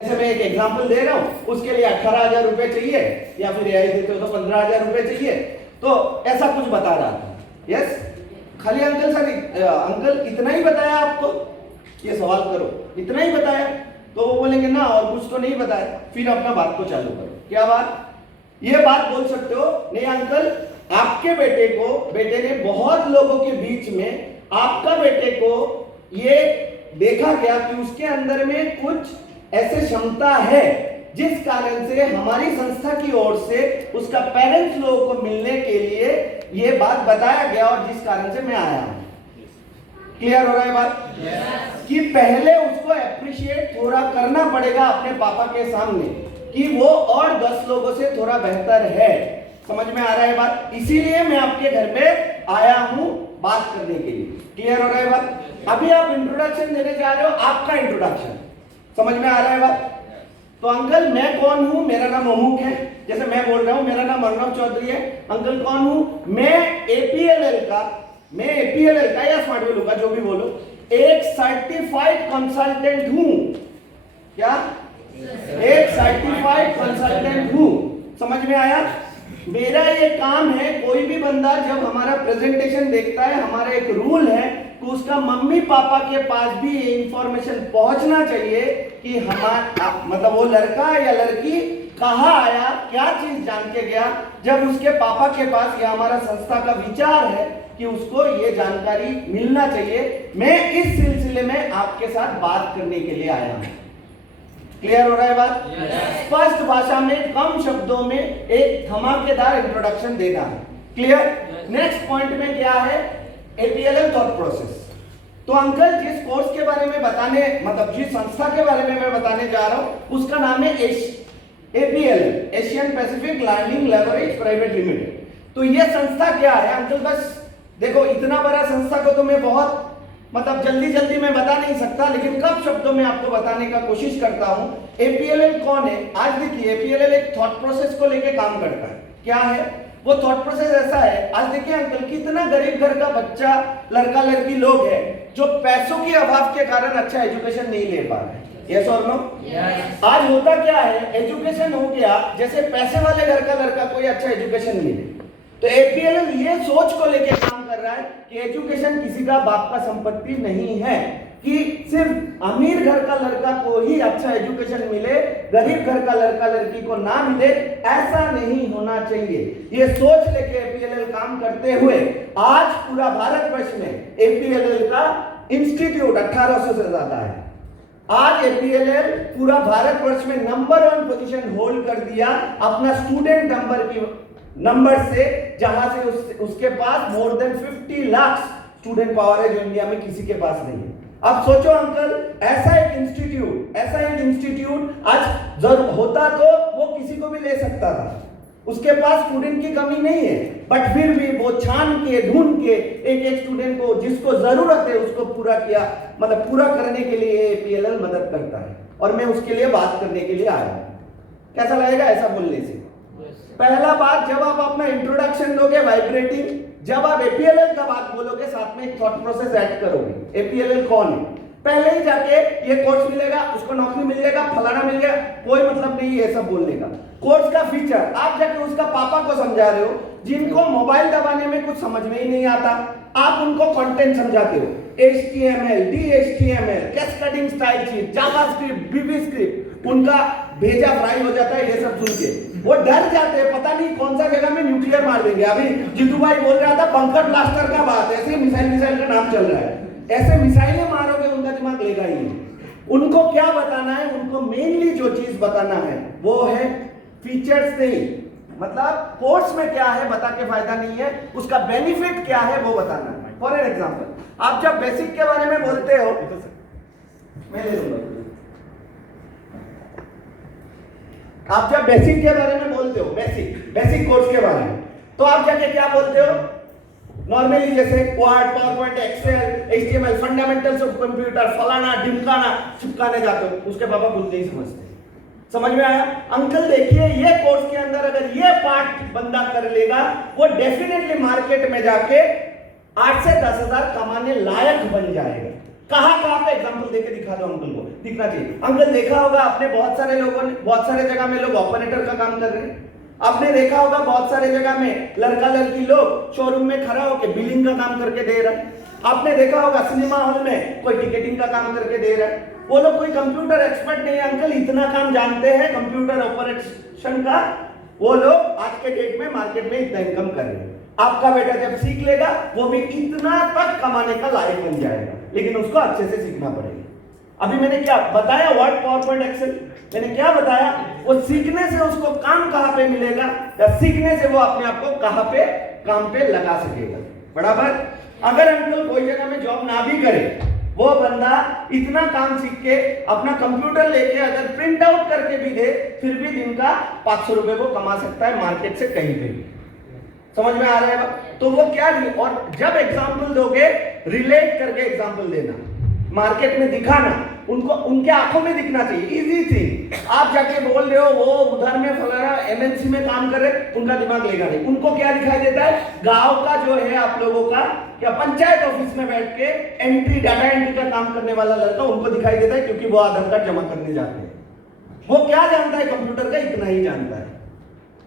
जैसे मैं एक एग्जांपल दे रहा हूं, उसके लिए 18,000 रुपए चाहिए या फिर रियायत देते हो तो 15,000 रुपए चाहिए, तो ऐसा कुछ बता रहा था। यस, खाली अंकल सर अंकल इतना ही बताया आपको, ये सवाल करो इतना ही बताया, तो वो बोलेंगे ना और कुछ तो नहीं बताया। फिर अपना बात को चालू करो, क्या बात, ये बात बोल सकते हो, नहीं अंकल आपके बेटे ने बहुत लोगों के बीच में आपका बेटे को ये देखा गया कि उसके अंदर में कुछ ऐसे क्षमता है जिस कारण से हमारी संस्था की ओर से उसका पेरेंट्स लोगों को मिलने के लिए ये बात बताया गया और जिस कारण से मैं आया हूं। क्लियर हो रहा है बात? कि पहले उसको अप्रिशिएट थोड़ा करना पड़ेगा अपने पापा के सामने कि वो और 10 लोगों से थोड़ा बेहतर है। समझ में आ रहा है बात? इसीलिए मैं आपके घर पे आया हूं बात करने के लिए। क्लियर हो रहा है बात? अभी आप इंट्रोडक्शन देने जा रहे हो, आपका इंट्रोडक्शन समझ में आ रहा है बात? तो अंकल मैं कौन हूं, मेरा नाम अमुक है, जैसे मैं बोल रहा हूं मेरा नाम अर्णव चौधरी है। अंकल कौन हूं, मैं एपीएलएल का या स्मार्ट वैल्यू का जो भी बोलो, एक सर्टिफाइड कंसल्टेंट हूं। क्या? एक सर्टिफाइड कंसल्टेंट हूं। समझ में आया? मेरा ये काम है, कोई भी बंदा जब हमारा प्रेजेंटेशन देखता है, हमारा एक रूल है तो उसका मम्मी पापा के पास भी ये इंफॉर्मेशन पहुंचना चाहिए कि हमारा मतलब वो लड़का या लड़की कहाँ आया, क्या चीज जान के गया। जब उसके पापा के पास या हमारा संस्था का विचार है कि उसको ये जानकारी मिलना चाहिए, मैं इस सिलसिले में आपके साथ बात करने के लिए आया हूं। क्लियर हो रहा है बात? स्पष्ट भाषा में कम शब्दों में एक धमाकेदार इंट्रोडक्शन देना है। क्लियर? नेक्स्ट पॉइंट में क्या है, एपीएलएल थॉट प्रोसेस। तो अंकल जिस कोर्स के बारे में बताने मतलब जिस संस्था के बारे में मैं बताने जा रहा हूं उसका नाम है APLL, Asian Pacific learning laboratories private limited. तो ये संस्था क्या है अंकल, बस देखो इतना बड़ा संस्था को तो मैं बहुत मतलब जल्दी मैं बता नहीं सकता, लेकिन कम शब्दों में आपको बताने का कोशिश करता हूं। एपीएलएल कौन है? आज देखिए एपीएलएल एक थॉट प्रोसेस को लेके काम करता है। क्या है वो थॉट प्रोसेस? ऐसा है, आज देखिए अंकल कितना गरीब घर का बच्चा, लड़का लड़की लोग है जो पैसों के अभाव के कारण अच्छा एजुकेशन नहीं ले पा रहे। यस और नो? आज होता क्या है, एजुकेशन हो गया, जैसे पैसे वाले घर का लड़का कोई अच्छा एजुकेशन मिले, तो एपीएलएल ये सोच को लेके काम कर रहा है कि एजुकेशन किसी का बाप का संपत्ति नहीं है, कि सिर्फ अमीर घर का लड़का को ही अच्छा एजुकेशन मिले, गरीब घर का लड़का लड़की को ना मिले, ऐसा नहीं होना चाहिए। ये सोच लेके एपीएलएल काम करते हुए आज पूरा भारतवर्ष में एपीएलएल का इंस्टीट्यूट 1800 से ज्यादा है। आज एपीएलएल पूरा भारतवर्ष में नंबर 1 पोजीशन होल्ड कर दिया अपना स्टूडेंट नंबर से, जहां से उसके पास more than 50 lakh student power है जो इंडिया में किसी के पास नहीं है। अब सोचो अंकल, ऐसा एक इंस्टीट्यूट आज जरूर होता तो वो किसी को भी ले सकता था, उसके पास स्टूडेंट की कमी नहीं है, बट फिर भी वो छान के ढूंढ के एक स्टूडेंट को जिसको जरूरत है उसको पूरा करने के लिए एपीएलएल मदद करता है, और मैं उसके लिए बात करने के लिए आया हूं। कैसा लगेगा ऐसा बोलने से? पहला बात, जब आप अपना इंट्रोडक्शन दोगे वाइब्रेटिंग, जब आप एपीएलएल का बात बोलोगे साथ में एक थॉट प्रोसेस ऐड करोगे। एपीएलएल कौन है? पहले ही जाके ये कोर्स मिलेगा, उसको नौकरी मिल जाएगा, फलाना मिल गया, कोई मतलब नहीं ये सब बोलने का। कोर्स का फीचर आप जाके उसका पापा को समझा रहे हो, जिनको मोबाइल दबाने में कुछ समझ में ही नहीं आता, आप उनको कंटेंट समझाते हो, HTML, DHTML, cascading style sheet, JavaScript, VBScript, उनका भेजा फ्राई हो जाता है ये सब सुन के, वो डर जाते हैं, पता नहीं कौन सा जगह में न्यूक्लियर मार देंगे। अभी जितू भाई बोल रहा था बंकर ब्लास्टर का बात, ऐसे मिसाइल का नाम चल रहा है, ऐसे मिसाइलें मारोगे उनका दिमाग लेगा ही नहीं। उनको क्या बताना है, उनको मेनली जो चीज बताना है वो है फीचर्स नहीं, मतलब कोर्स में क्या है बता के फायदा नहीं है, उसका बेनिफिट क्या है वो बताना है। फॉर एन एग्जांपल, आप जब बेसिक के बारे में बोलते हो, मैं ले लूंगा, आप जब बेसिक के बारे में बोलते हो, बेसिक कोर्स के बारे में, तो आप जाके क्या बोलते हो नॉर्मली, जैसे क्वाड, PowerPoint, Excel, HTML, fundamentals of computer, फलाना ढिमकाना चिपकाने जाते हो, उसके पापा खुद नहीं समझते। समझ में आया? अंकल देखिए ये कोर्स के अंदर अगर ये पार्ट बंदा कर लेगा, वो डेफिनेटली मार्केट में जाके 8 से 10 हजार कमाने लायक बन जाएगा। कहाँ कहाँ पे एग्जांपल देके दिखा दो, अंकल को दिखना चाहिए। अंकल देखा होगा आपने बहुत सारे लोगों ने, बहुत सारे जगह में लोग ऑपरेटर का काम कर रहे हैं। आपने देखा होगा बहुत सारे जगह में लड़का लड़की लोग शोरूम में खड़ा होकर बिलिंग का काम करके दे रहा है। आपने देखा होगा सिनेमा हॉल में कोई टिकटिंग का काम करके दे रहा है। वो लोग कोई कंप्यूटर एक्सपर्ट नहीं है अंकल, इतना काम जानते हैं कंप्यूटर ऑपरेशन का, वो लोग आज के डेट में मार्केट में इतना इनकम कर रहे हैं। आपका बेटा जब सीख लेगा वो भी इतना तक कमाने का लायक बन जाएगा, लेकिन उसको अच्छे से सीखना पड़ेगा। अभी मैंने क्या बताया, वर्ड, पावरपॉइंट, एक्सेल, मैंने क्या बताया, वो सीखने से उसको काम कहां पे मिलेगा, या सीखने से वो अपने आप को कहां पे काम पे लगा सकेगा। बराबर। अगर अंकल कोई जगह में जॉब ना भी करे, वो बंदा इतना काम सीख के अपना कंप्यूटर लेके अगर प्रिंट आउट करके भी दे, फिर भी दिन का 500 रुपए वो कमा सकता है मार्केट से कहीं पे भी। समझ में आ रहा है? तो वो क्या, और जब एग्जाम्पल दोगे रिलेट करके एग्जाम्पल देना, मार्केट में दिखाना, उनको उनके आंखों में दिखना चाहिए। इजी थिंग, आप जाके बोल रहे हो वो उधर में फलाना एमएनसी में काम कर रहे, उनका दिमाग लेगा नहीं। उनको क्या दिखाई देता है, गांव का जो है आप लोगों का या पंचायत ऑफिस में बैठ के एंट्री, डाटा एंट्री का काम करने वाला लड़का, उनको दिखाई देता है क्योंकि वो आधार कार्ड जमा करने जाते हैं। वो क्या जानता है कंप्यूटर का, इतना ही जानता है।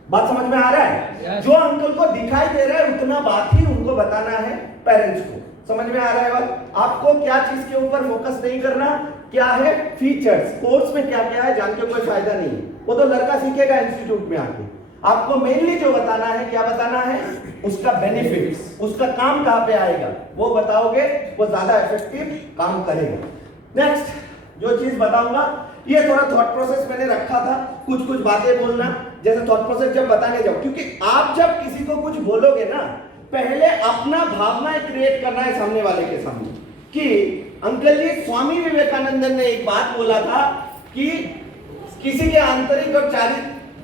बात समझ में आ रहा है? जो अंकल को दिखाई दे रहा है उतना बात ही उनको बताना है पेरेंट्स को। समझ में आ रहा है बात? आपको क्या चीज के ऊपर फोकस नहीं करना, क्या है फीचर्स, कोर्स में क्या क्या है जान के कोई फायदा नहीं है, वो तो लड़का सीखेगा इंस्टीट्यूट में आके। आपको मेनली जो बताना है, क्या बताना है, उसका बेनिफिट्स, उसका काम कहां पे आएगा वो बताओगे, वो ज्यादा इफेक्टिव काम करेगा। नेक्स्ट जो चीज बताऊंगा, ये थोड़ा थॉट प्रोसेस मैंने रखा था, कुछ कुछ बातें बोलना, जैसे थॉट प्रोसेस जब बताने जाओ, क्योंकि आप जब किसी को कुछ बोलोगे ना, पहले अपना भावना क्रिएट करना है सामने वाले के सामने, कि अंकल जी स्वामी विवेकानंद ने एक बात बोला था कि किसी के आंतरिक और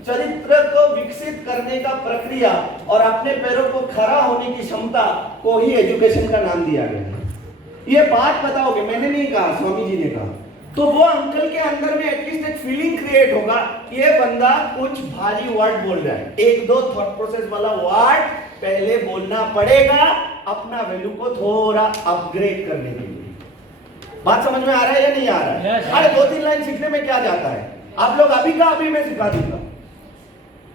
चरित्र को विकसित करने का प्रक्रिया और अपने पैरों को खड़ा होने की क्षमता को ही एजुकेशन का नाम दिया गया है। ये बात बताओगे, मैंने नहीं कहा, स्वामी जी ने कहा। तो वो अंकल के अंदर में एटलीस्ट एक फीलिंग क्रिएट होगा, ये बंदा कुछ भारी वर्ड बोल रहा है, एक दो थॉट प्रोसेस वाला वर्ड पहले बोलना पड़ेगा अपना वैल्यू को थोड़ा अपग्रेड करने के लिए। बात समझ में आ रहा है या नहीं आ रहा है? अरे 2-3 लाइन सीखने में क्या जाता है, आप लोग अभी का अभी मैं सिखा दूंगा।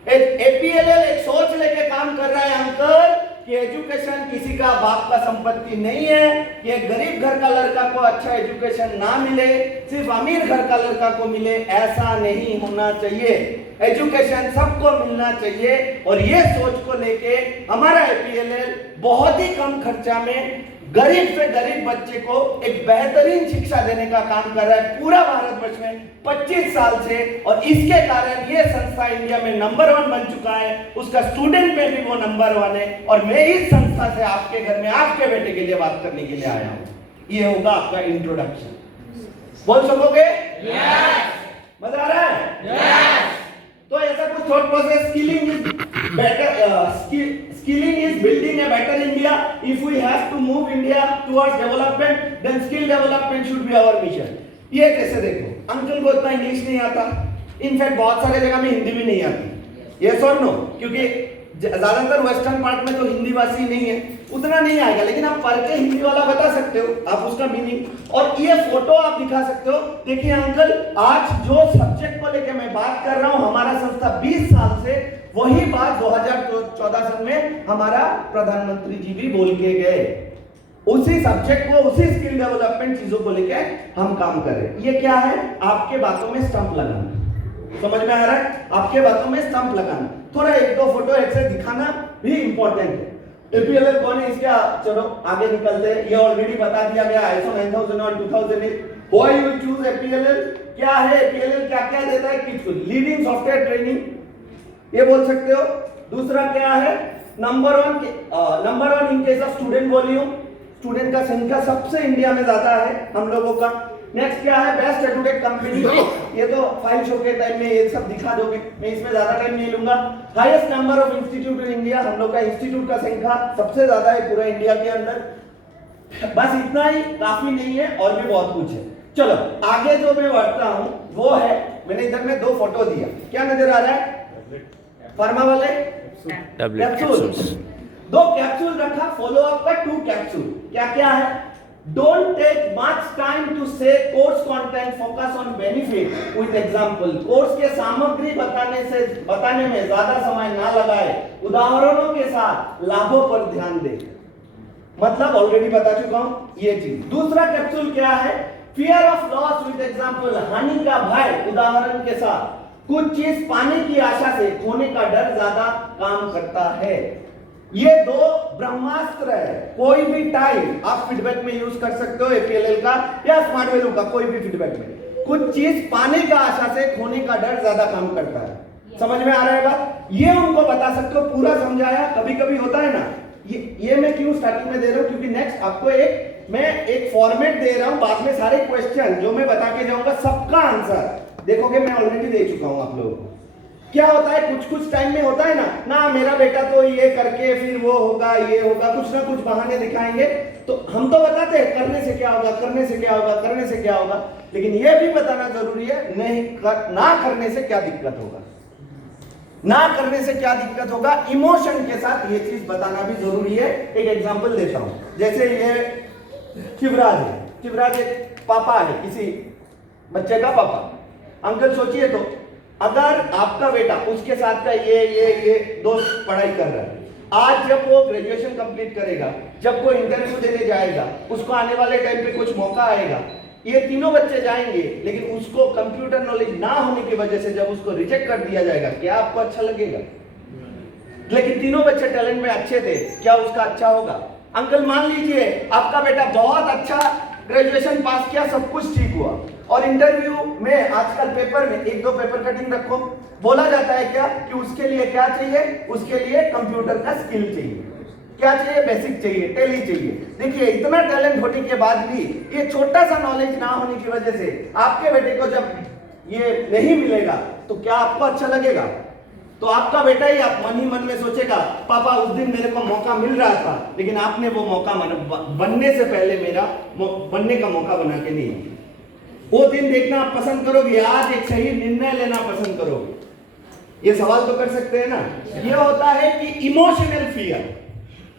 एपीएलएल एक सोच लेके काम कर रहा है अंकल कि एजुकेशन किसी का बाप का संपत्ति नहीं है, ये गरीब घर का लड़का को अच्छा एजुकेशन ना मिले, सिर्फ अमीर घर का लड़का को मिले, ऐसा नहीं होना चाहिए। एजुकेशन सबको मिलना चाहिए, और ये सोच को लेके हमारा एपीएलएल बहुत ही कम खर्चा में गरीब से गरीब बच्चे को एक बेहतरीन शिक्षा देने का काम कर रहा है पूरा भारतवर्ष में 25 साल से, और इसके कारण ये संस्था इंडिया में नंबर 1 बन चुका है, उसका स्टूडेंट में भी वो नंबर 1 है। और मैं इस संस्था से आपके घर में आपके बेटे के लिए बात करने के लिए आया हूं। ये होगा आपका इंट्रोडक्शन, बोल सकोगे? मजा आ रहा है? तो ऐसा कुछ thought process, skilling is building a better India. If we have to move India towards development, then skill development should be our mission. ये कैसे देखो, अंकल को इतना इंग्लिश नहीं आता, इनफैक्ट बहुत सारे जगह में हिंदी भी नहीं आती, यस और नो, क्योंकि ज्यादातर वेस्टर्न पार्ट में तो हिंदी भाषी नहीं है, उतना नहीं आएगा, लेकिन आप पढ़ के हिंदी वाला बता सकते हो, आप उसका मीनिंग, और ये फोटो आप दिखा सकते हो। देखिए अंकल, आज जो सब्जेक्ट को लेकर मैं बात कर रहा हूं, हमारा संस्था 20 साल से वही बात 2014 साल में हमारा प्रधानमंत्री जी भी बोल के गए, उसी सब्जेक्ट को, उसी स्किल डेवलपमेंट चीजों को लेकर हम काम कर रहे हैं। ये क्या है, आपके बातों में स्टंप लगाना, समझ में आ रहा है? आपके बातों में स्टंप लगाना, थोड़ा 1-2 फोटो ऐसे दिखाना भी इंपॉर्टेंट है। एपीएलएल कौन है इसका, चलो आगे निकलते हैं। ये ऑलरेडी बता दिया गया, ISO 9001 2008। व्हाई यू चूज एपीएलएल, क्या है एपीएलएल, क्या क्या देता है, किसको, लीडिंग सॉफ्टवेयर ट्रेनिंग, ये बोल सकते हो। दूसरा क्या है, number 1 in case of student volume, student का संख्या सबसे इंडिया में ज्यादा है हम लोगों का। नेक्स्ट क्या है, बेस्ट एजुकेट कंपनी, ये तो फाइल शो के टाइम में ये सब दिखा दोगे, मैं इसमें ज्यादा टाइम नहीं लूंगा। Highest number of institute in India, हम लोग का इंस्टीट्यूट का संख्या सबसे ज्यादा है पूरा इंडिया के अंदर। बस इतना ही काफी नहीं है, और भी बहुत कुछ है। चलो आगे जो मैं बढ़ता हूं वो है, मैंने इधर में 2 फोटो दिया, क्या नजर आ रहा है, फार्मा वाले कैप्सूल, 2 कैप्सूल रखा, फॉलो अप का 2 कैप्सूल, क्या क्या है, Don't take much time to say course content, focus on benefit with example. Course के सामग्री बताने में ज्यादा समय ना लगाए, उदाहरणों के साथ लाभों पर ध्यान दे। मतलब ऑलरेडी बता चुका हूं ये चीज। दूसरा कैप्सूल क्या है? Fear of loss with example, हानि का भय उदाहरण के साथ। कुछ चीज पाने की आशा से खोने का डर ज्यादा काम करता है। ये दो ब्रह्मास्त्र है। कोई भी टाइप आप फीडबैक में यूज कर सकते हो, एपीएलएल का या स्मार्ट वैल्यू का, कोई भी फीडबैक में। कुछ चीज पाने का आशा से खोने का डर ज्यादा काम करता है। समझ में आ रहा है बात? ये उनको बता सकते हो, पूरा समझाया। कभी कभी होता है ना, ये मैं क्यों स्टार्टिंग में दे रहा हूं, क्योंकि नेक्स्ट आपको मैं एक फॉर्मेट दे रहा हूं, बाद में सारे क्वेश्चन जो मैं बता के जाऊंगा सबका आंसर देखोगे। मैं ऑलरेडी दे चुका हूं आप लोगों को। क्या होता है, कुछ टाइम में होता है ना मेरा बेटा तो ये करके फिर वो होगा, ये होगा, कुछ ना कुछ बहाने दिखाएंगे। तो हम तो बताते हैं करने से क्या होगा, करने से क्या होगा, करने से क्या होगा, लेकिन ये भी बताना जरूरी है ना करने से क्या दिक्कत होगा, ना करने से क्या दिक्कत होगा। इमोशन के साथ ये चीज बताना भी जरूरी है। एक एग्जांपल देता हूं, जैसे ये शिवराज है। शिवराज एक पापा है, किसी बच्चे का पापा। अंकल सोचिए तो, अगर आपका बेटा उसके साथ का ये दोस्त पढ़ाई कर रहा है, आज जब वो ग्रेजुएशन कंप्लीट करेगा, जब वो इंटरव्यू देने जाएगा, उसको आने वाले टाइम पे कुछ मौका आएगा, ये तीनों बच्चे जाएंगे, लेकिन उसको कंप्यूटर नॉलेज ना होने की वजह से जब उसको रिजेक्ट कर दिया जाएगा, क्या आपको अच्छा लगेगा? लेकिन तीनों बच्चे टैलेंट में अच्छे थे, क्या उसका अच्छा होगा? अंकल मान लीजिए आपका बेटा बहुत अच्छा ग्रेजुएशन पास किया, सब कुछ ठीक हुआ, और इंटरव्यू में आजकल पेपर में 1-2 पेपर कटिंग रखो, बोला जाता है क्या कि उसके लिए क्या चाहिए? उसके लिए कंप्यूटर का स्किल चाहिए। क्या चाहिए? बेसिक चाहिए, टेली चाहिए। देखिए, इतना टैलेंट होने के बाद भी ये छोटा सा नॉलेज ना होने की वजह से आपके बेटे को जब ये नहीं मिलेगा तो क्या आपको अच्छा लगेगा? तो आपका बेटा ही आप मन ही मन में सोचेगा, पापा उस दिन मेरे को मौका मिल रहा था, लेकिन आपने वो मौका बनने से पहले मेरा बनने का मौका बना के नहीं। वो दिन देखना आप पसंद करोगे, आज एक सही निर्णय लेना पसंद करोगे? ये सवाल तो कर सकते हैं ना। ये होता है कि इमोशनल फियर।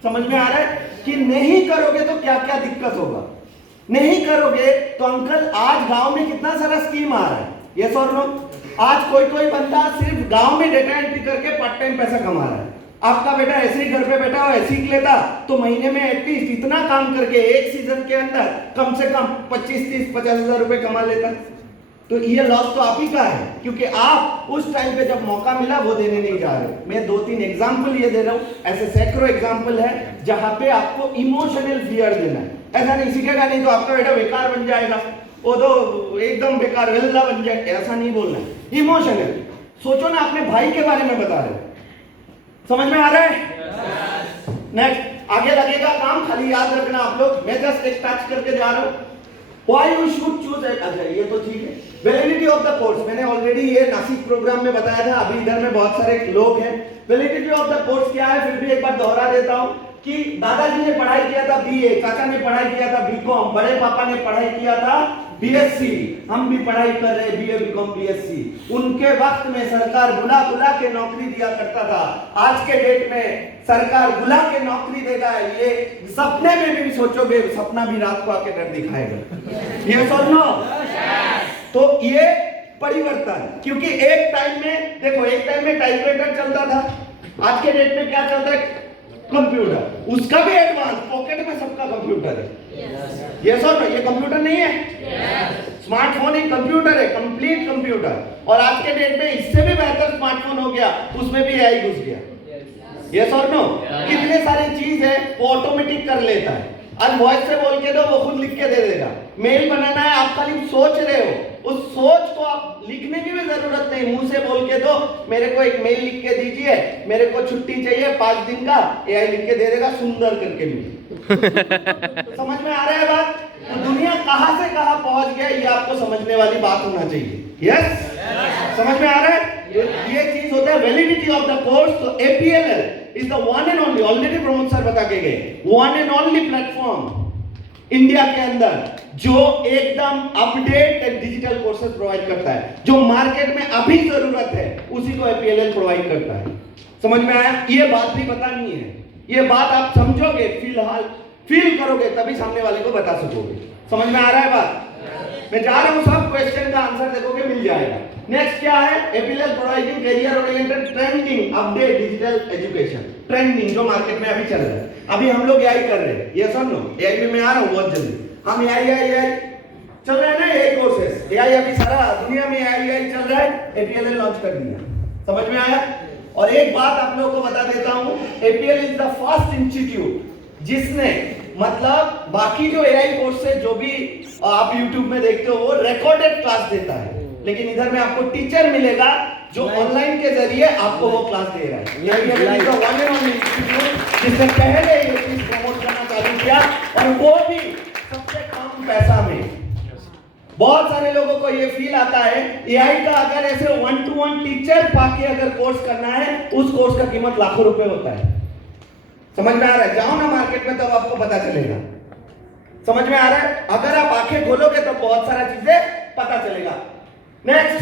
समझ में आ रहा है कि नहीं करोगे तो क्या क्या दिक्कत होगा? नहीं करोगे तो अंकल आज गांव में कितना सारा स्कीम आ रहा है, यस और नो? आज कोई बंदा सिर्फ गांव में डेटा एंट्री करके पार्ट टाइम पैसा कमा रहा है। आपका बेटा ऐसे ही घर पे बैठा हो, ऐसे ही लेता तो महीने में एटलीस्ट इतना काम करके एक सीजन के अंदर कम से कम 25, 30, 50 हजार रुपए कमा लेता। तो ये लॉस तो आप ही का है, क्योंकि आप उस टाइम पे जब मौका मिला वो देने नहीं जा रहे। मैं 2-3 एग्जाम्पल ये दे रहा हूँ, ऐसे सैकड़ों एग्जाम्पल है जहां पे आपको इमोशनल फियर देना है। ऐसा नहीं सीखेगा नहीं तो आपका बेटा बेकार बन जाएगा, वो तो एकदम बेकार वेल्ला बन जाए, ऐसा नहीं बोलना है। इमोशनल सोचो ना, अपने भाई के बारे में बता रहे हो, समझ में आ रहा है? नेक्स्ट आगे लगेगा काम, खाली याद रखना आप लोग। मैं जस्ट एक टच करके जा रहा हूं। Why you should choose it? अच्छा ये तो ठीक है। वैलिडिटी ऑफ द कोर्स मैंने ऑलरेडी ये नासिक प्रोग्राम में बताया था, अभी इधर में बहुत सारे लोग हैं। वैलिडिटी ऑफ द कोर्स क्या है, फिर भी एक बार दोहरा देता हूं कि दादाजी ने पढ़ाई किया था बीए, चाचा ने पढ़ाई किया था बीकॉम, बड़े पापा ने पढ़ाई किया था बीएससी, हम भी पढ़ाई कर रहे बीए बीकॉम बीएससी। उनके वक्त में सरकार बुला के नौकरी दिया करता था। आज के डेट में सरकार बुला के नौकरी देगा, ये सपने में भी सोचोगे, सपना भी रात को आके कर दिखाएगा। ये सुनो, तो ये परिवर्तन, क्योंकि एक टाइम में देखो, एक टाइम में टाइपराइटर चलता था, आज के डेट में क्या चलता है? कंप्यूटर, उसका भी एडवांस, पॉकेट में सबका कंप्यूटर है। ये सर ये कंप्यूटर नहीं है, स्मार्टफोन एक कंप्यूटर है, कंप्लीट कंप्यूटर। और आज के डेट में इससे भी बेहतर स्मार्टफोन हो गया, उसमें भी एआई घुस गया। ये सर नो, कितने सारी चीज है वो ऑटोमेटिक कर लेता है। आज वॉइस से बोल के दो, वो खुद लिख के दे देगा। मेल बनाना है, आप खाली सोच रहे हो, उस सोच को आप लिखने की भी जरूरत नहीं, मुंह से बोल के दो, मेरे को एक मेल लिख के दीजिए, मेरे को छुट्टी चाहिए 5 दिन का, एआई लिख के दे देगा सुंदर करके भी। समझ में आ रहा है बात? तो दुनिया कहां से कहां पहुंच गया, ये आपको समझने वाली बात होना चाहिए। यस, समझ में आ रहा है? ये चीज होता है वैलिडिटी ऑफ द कोर्स। तो APLL is the one and only, already Pramod sir बता के गए, one and only platform India के अंदर जो एकदम update and digital courses provide करता है। जो मार्केट में अभी जरूरत है उसी को एपीएलएल प्रोवाइड करता है। समझ में आया? ये बात भी बतानी है, ये बात आप समझोगे। फिलहाल फील करोगे तभी सामने वाले को बता सकोगे। समझ में आ रहा है बात? मैं जा रहा हूं, सब क्वेश्चन का आंसर देखोगे मिल जाएगा। नेक्स्ट क्या है? APLL providing career oriented trending update digital education. Trending जो मार्केट में अभी चल रहा है, अभी हम लोग एआई कर रहे हैं, ये सुन लो, एआई में मैं आ रहा हूं बहुत जल्दी। हम एआई चल रहा है ना, एआई कोर्सेस, एआई अभी सारा दुनिया में एआई चल रहा है, एपीएलएल लॉन्च कर दिया। समझ में आया? और एक बात आप लोगों को बता देता हूं, एपीएलएल इज द फर्स्ट इंस्टीट्यूट जिसने मतलब बाकी जो एआई कोर्स है जो भी आप YouTube में देखते हो वो रिकॉर्डेड क्लास देता है, लेकिन इधर में आपको टीचर मिलेगा जो ऑनलाइन के जरिए आपको वो क्लास दे रहा है। जिसने पहले ये चीज प्रमोट करना चालू किया और वो भी सबसे कम पैसा में। बहुत सारे लोगों को ये फील आता है एआई का अगर ऐसे 1-to-1 टीचर पाके अगर कोर्स करना है, उस कोर्स का कीमत लाखों रुपए होता है। समझ में आ रहा है? जाओ ना मार्केट में तब आपको पता चलेगा। समझ में आ रहा है? अगर आप आंखें खोलोगे तो बहुत सारा चीजें पता चलेगा। Next,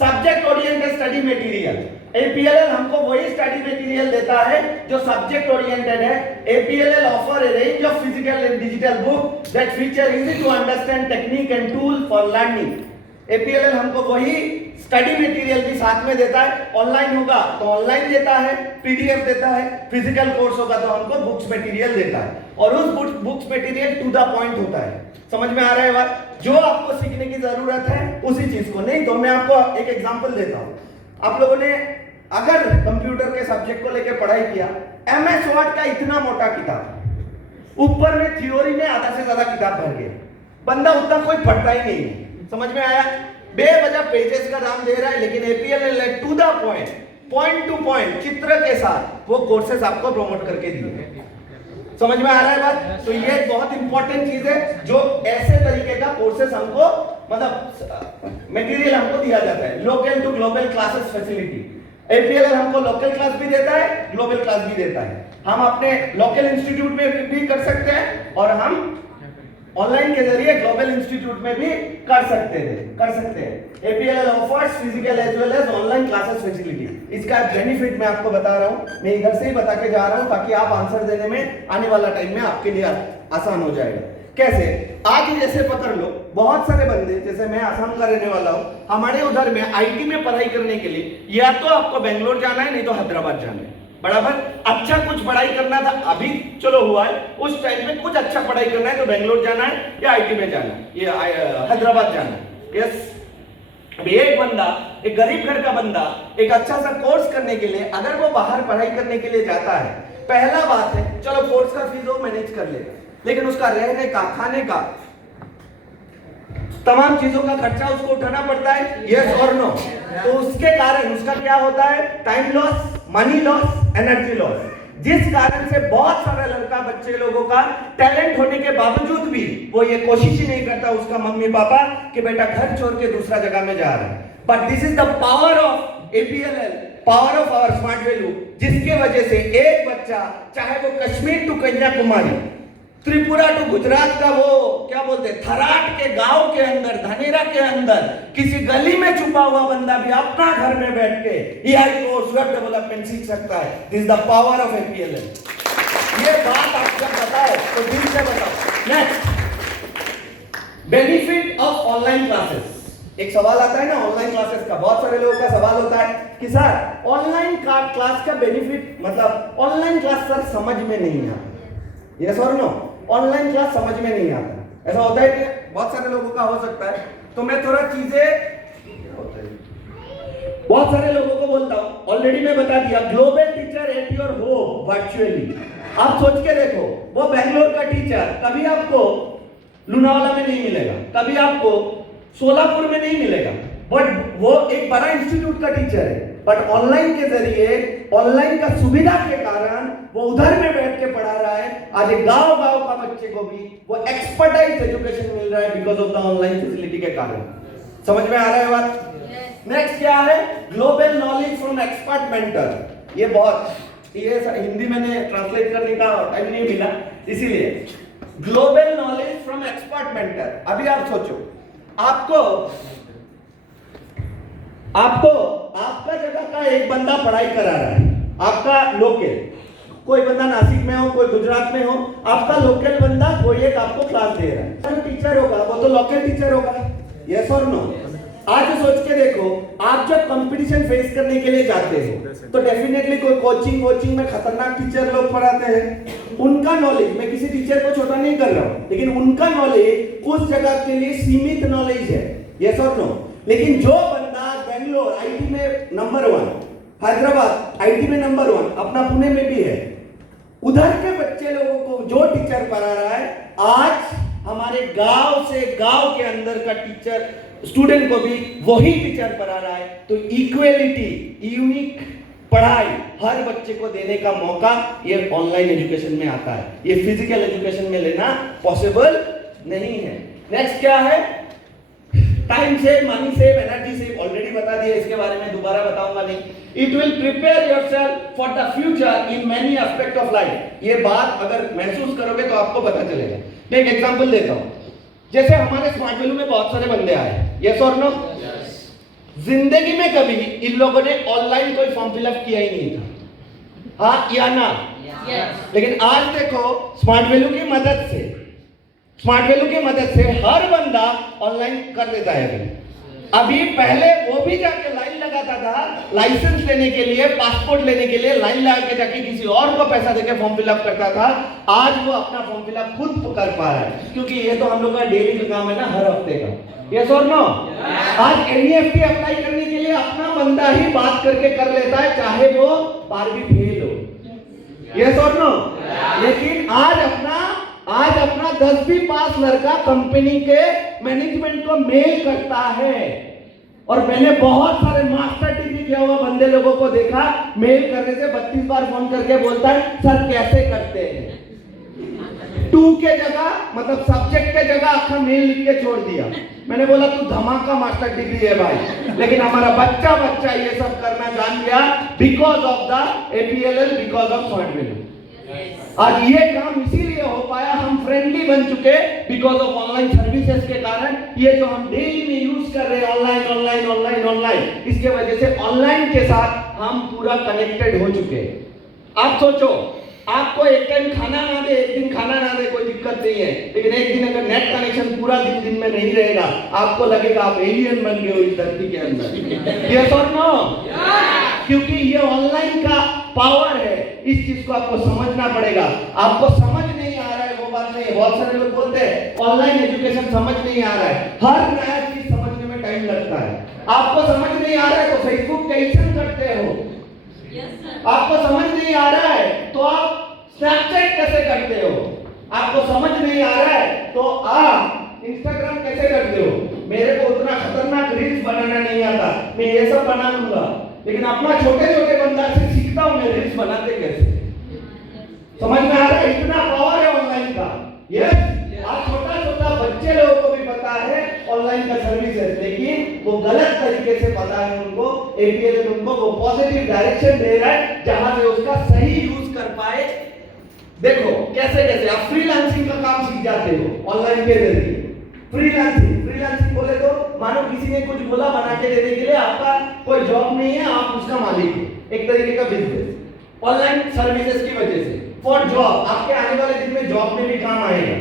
subject oriented study material. APLL हमको वही स्टडी मटेरियल देता है जो सब्जेक्ट ओरिएंटेड है। APLL offer a range of physical and digital book that feature easy to understand technique and tool for learning. APLL हमको वही स्टडी मटेरियल भी साथ में देता है। ऑनलाइन होगा तो ऑनलाइन देता है, पीडीएफ देता है, फिजिकल कोर्स होगा तो हमको बुक्स मटेरियल देता है, और उस books material to the point होता है। समझ में आ रहा है बात? जो आपको सीखने की जरूरत है उसी चीज को। नहीं तो मैं आपको एक एग्जांपल देता हूं। आप लोगों ने अगर कंप्यूटर के सब्जेक्ट को लेकर पढ़ाई किया, एमएस वर्ड का इतना मोटा किताब, ऊपर में थ्योरी में आधा से ज्यादा किताब भर गया, बंदा उतना कोई पढ़ता ही नहीं है। समझ में आया? बेवजह पेजेस का दाम दे रहा है, लेकिन APLL to the point, point to point चित्र के साथ वो कोर्सेज आपको प्रमोट करके दिए। समझ में आ रहा है बात? तो ये बहुत इंपॉर्टेंट चीज है, जो ऐसे तरीके का कोर्सेज हमको मतलब मटेरियल हमको दिया जाता है। Local to global classes facility. APLL हमको लोकल क्लास भी देता है, ग्लोबल क्लास भी देता है। हम अपने लोकल इंस्टीट्यूट में भी कर सकते हैं और हम ऑनलाइन के जरिए ग्लोबल इंस्टीट्यूट में भी कर सकते हैं। APLL offers physical as well as online classes facility. इसका बेनिफिट मैं आपको बता रहा हूं, मैं इधर से ही बता के जा रहा हूं ताकि आप आंसर देने में आने वाला टाइम में आपके लिए आसान हो जाएगा। कैसे? आज ही जैसे पकड़ लो, बहुत सारे बंदे, जैसे मैं आसाम का रहने वाला हूं, हमारे उधर में आईटी में पढ़ाई करने के लिए या तो आपको बेंगलोर जाना है, नहीं तो हैदराबाद जाना है। बराबर? अच्छा कुछ पढ़ाई करना था, अभी चलो हुआ है, उस टाइम में कुछ अच्छा पढ़ाई करना है तो बेंगलोर जाना है या आईटी में जाना है, ये हैदराबाद जाना है। यस, अभी एक बंदा, एक गरीब घर का बंदा एक अच्छा सा कोर्स करने के लिए अगर वो बाहर पढ़ाई करने के लिए जाता है, पहला बात है चलो कोर्स का फीस वो मैनेज कर लेगा, लेकिन उसका रहने का, खाने का, तमाम चीजों का खर्चा उसको उठाना पड़ता है। यस और नो? तो उसके कारण उसका क्या होता है? Time loss, money loss, energy loss, जिस कारण से बहुत सारा लड़का बच्चे लोगों का टैलेंट होने के बावजूद भी वो ये कोशिश ही नहीं करता उसका मम्मी पापा कि बेटा घर छोड़ के दूसरा जगह में जा रहा है। But this is the power of APLL, power of our smart value, जिसके वजह से एक बच्चा चाहे वो कश्मीर टू कन्याकुमारी, त्रिपुरा टू गुजरात का वो क्या बोलते हैं थराट के गांव के अंदर, धानेरा के अंदर किसी गली में छुपा हुआ बंदा भी अपना घर में बैठ के एआई कोर्स, वेब डेवलपमेंट सीख सकता है। This is the power of APLL. ये बात आप जब बताओ तो दिल से बताओ। Next, benefit of online classes. एक सवाल आता है ना ऑनलाइन क्लासेस का, बहुत सारे लोगों का सवाल होता है कि सर ऑनलाइन क्लास का बेनिफिट, मतलब ऑनलाइन क्लास सर समझ में नहीं आता। यस और नो? ऑनलाइन क्लास समझ में नहीं आता, ऐसा होता है कि बहुत सारे लोगों का हो सकता है। तो मैं थोड़ा चीजें बहुत सारे लोगों को बोलता हूं, ऑलरेडी मैं बता दिया, global teacher at your home virtually. आप सोच के देखो, वो बेंगलोर का टीचर कभी आपको लोनावाला में नहीं मिलेगा, कभी आपको सोलापुर में नहीं मिलेगा, बट वो एक बड़ा इंस्टीट्यूट का टीचर है, बट ऑनलाइन के जरिए, ऑनलाइन का सुविधा के कारण वो उधर में बैठ के पढ़ा रहा है। आज एक गांव-गांव का बच्चे को भी वो एक्सपर्टाइज एजुकेशन मिल रहा है because of the online facility के कारण। समझ में आ रहा है बात? नेक्स्ट क्या है? Global knowledge from expert mentor. ये बहुत, ये हिंदी मैंने ट्रांसलेट करने का टाइम नहीं मिला, इसीलिए global knowledge from expert mentor. अभी आप सोचो, आपको आपका जगह का एक बंदा पढ़ाई करा रहा है, आपका लोकल, कोई बंदा नासिक में हो, कोई गुजरात में हो, आपका लोकल बंदा कोई एक आपको क्लास दे रहा है, जो टीचर होगा वो तो लोकल टीचर होगा, यस और नो। आज सोच के देखो, आप जब कंपटीशन फेस करने के लिए जाते हो तो डेफिनेटली कोई कोचिंग में खतरनाक टीचर लोग पढ़ाते हैं, उनका नॉलेज, मैं किसी टीचर को छोटा नहीं कर रहा हूं, लेकिन उनका नॉलेज उस जगह के लिए सीमित नॉलेज है, यस और नो। लेकिन जो बंदा बेंगलोर आईटी में नंबर 1, हैदराबाद आईटी में नंबर 1, अपना पुणे में भी है, उधर के बच्चे लोगों को जो टीचर पढ़ा रहा है, आज हमारे गांव से गांव के अंदर का टीचर स्टूडेंट को भी वही टीचर पढ़ा रहा है। तो इक्वलिटी, यूनिक पढ़ाई हर बच्चे को देने का मौका ये ऑनलाइन एजुकेशन में आता है, ये फिजिकल एजुकेशन में लेना पॉसिबल नहीं है। नेक्स्ट क्या है? Time save, money save, energy save, already बता दिया, इसके बारे में दोबारा बताऊंगा नहीं। It will prepare yourself for the future in many aspect of life. ये बात अगर महसूस करोगे तो आपको पता चलेगा। मैं एक एग्जांपल देता हूं, जैसे हमारे स्मार्ट वैल्यू में बहुत सारे बंदे आए, यस और नो। जिंदगी में कभी इन लोगों ने ऑनलाइन कोई फॉर्म फिलअप किया ही नहीं था, हाँ या ना? लेकिन आज देखो स्मार्ट वैल्यू की मदद से हर बंदा ऑनलाइन कर देता है। अभी पहले वो भी जाके लाइन लगाता था लाइसेंस लेने के लिए, पासपोर्ट लेने के लिए लाइन लगा के जाके किसी और को पैसा देके फॉर्म फिलअप करता था। आज वो अपना फॉर्म फिलअप खुद कर पा रहा है, क्योंकि ये तो हम लोग का डेली का काम है ना, हर हफ्ते का, यस और नो। आज एनईएफटी अप्लाई करने के लिए अपना बंदा ही बात करके कर लेता है, चाहे वो 12वीं फेल हो, यस और नो। लेकिन आज अपना 10वीं पास लड़का कंपनी के मैनेजमेंट को मेल करता है, और मैंने बहुत सारे मास्टर डिग्री किया हुआ बंदे लोगों को देखा, मेल करने से 32 बार फोन करके बोलता है सर कैसे करते हैं। 2 के जगह, मतलब सब्जेक्ट के जगह आपका मेल लिख के छोड़ दिया। मैंने बोला तू धमाका मास्टर डिग्री है भाई, लेकिन हमारा बच्चा ये सब करना जान गया because of the APLL, because of smart value. आज ये काम इसीलिए हो पाया, हम फ्रेंडली बन चुके बिकॉज ऑफ ऑनलाइन सर्विसेज के कारण। ये जो हम डेली में यूज कर रहे हैं ऑनलाइन, इसके वजह से ऑनलाइन के साथ हम पूरा कनेक्टेड हो चुके हैं। आप सोचो, आपको एक टाइम खाना ना दे, एक दिन खाना ना दे, कोई दिक्कत नहीं है, लेकिन एक दिन अगर नेट कनेक्शन पूरा दिन में नहीं रहेगा, आपको लगेगा आप एलियन बन गए हो इस धरती के अंदर, यस और नो। क्योंकि ये ऑनलाइन का पावर है, इस चीज को आपको समझना पड़ेगा। आपको समझ नहीं आ रहा है वो बात नहीं है। बहुत सारे लोग बोलते हैं ऑनलाइन एजुकेशन समझ नहीं आ रहा है, हर नया चीज समझने में टाइम लगता है। आपको समझ नहीं आ रहा है तो फेसबुक कैसे करते हो, आपको समझ नहीं आ रहा है तो आप स्नैपचैट कैसे करते हो, आपको समझ नहीं आ रहा है तो आप इंस्टाग्राम कैसे करते हो। मेरे को उतना खतरनाक रील्स बनाना नहीं आता, मैं ये सब बना लूंगा, लेकिन अपना छोटे बंदा से सीखता हूं मैं रील्स बनाते कैसे। समझ में आ रहा है? इतना पावर है ऑनलाइन का। यस, आज छोटा बच्चे लोगों को भी पता है ऑनलाइन का सर्विसेज, लेकिन वो गलत तरीके से पता है उनको। एपीएल उनको वो पॉजिटिव डायरेक्शन दे रहा है जहां से उसका सही यूज कर पाए। देखो कैसे आप फ्रीलांसिंग का काम सीख जाते हो ऑनलाइन के जरिए। फ्रीलांसिंग बोले तो मानो किसी ने कुछ बोला बना के देने के लिए, आपका कोई जॉब नहीं है, आप उसका मालिक हो, एक तरीके का बिजनेस ऑनलाइन सर्विसेज की वजह से। फॉर जॉब, आपके आने वाले दिन में जॉब में भी काम आएगा।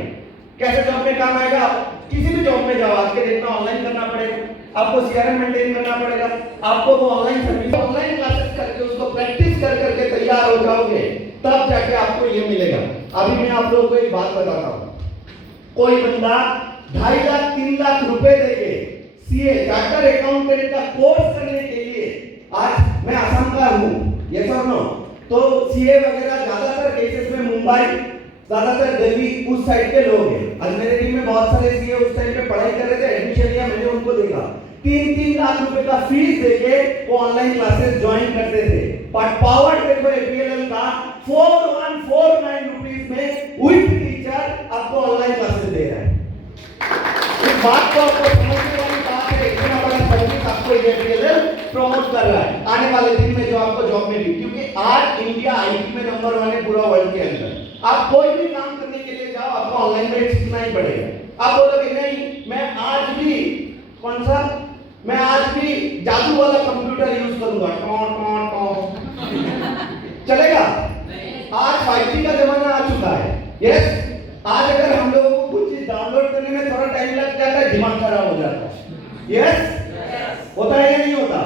कैसे जॉब में काम आएगा? किसी भी जॉब में जाओ, आज के दिन में ऑनलाइन करना पड़ेगा, आपको सीआरएम मेंटेन करना पड़ेगा, आपको वो ऑनलाइन सर्विस, ऑनलाइन क्लासेस करके उसको प्रैक्टिस करके तैयार हो जाओगे, तब जाके आपको ये मिलेगा। अभी मैं आप लोगों को एक बात बताता हूँ, कोई बंदा 2.5 लाख 3 लाख रुपए देके सीए चार्टर अकाउंटेंट का कोर्स करने के लिए, आज मैं आसाम का हूँ, यस और नो, तो सीए वगैरह ज्यादातर केसेस में मुंबई, ज्यादातर दिल्ली उस साइड के लोग हैं। आज मेरे टीम में बहुत सारे सीए उस टाइम पे पढ़ाई कर रहे थे, एडमिशन लिया, मैंने उनको देखा 3-3 लाख रुपए का फीस देके वो ऑनलाइन क्लासेस ज्वाइन करते थे। बट पावर देखो एपीएलएल का 4149 रुपीस में विद टीचर आपको ऑनलाइन क्लासेस दे रहा है। इस बात को आपको समझने वाली बात है, इतना बड़ा सर्विस आपको एपीएलएल प्रमोट कर रहा है आने वाले दिन में जो आपको जॉब में भी, क्योंकि आज इंडिया आईटी में नंबर 1 है पूरा वर्ल्ड के अंदर। आप कोई भी काम करने के लिए जाओ, आपको ऑनलाइन में सीखना ही पड़ेगा। आप बोलोगे नहीं मैं आज भी जादू वाला कंप्यूटर यूज करूंगा, टॉ चलेगा? आज यस, आज अगर हम लोगों को कुछ चीज डाउनलोड करने में थोड़ा टाइम लग जाता है, दिमाग खराब हो जाता है। यस, होता है या नहीं होता?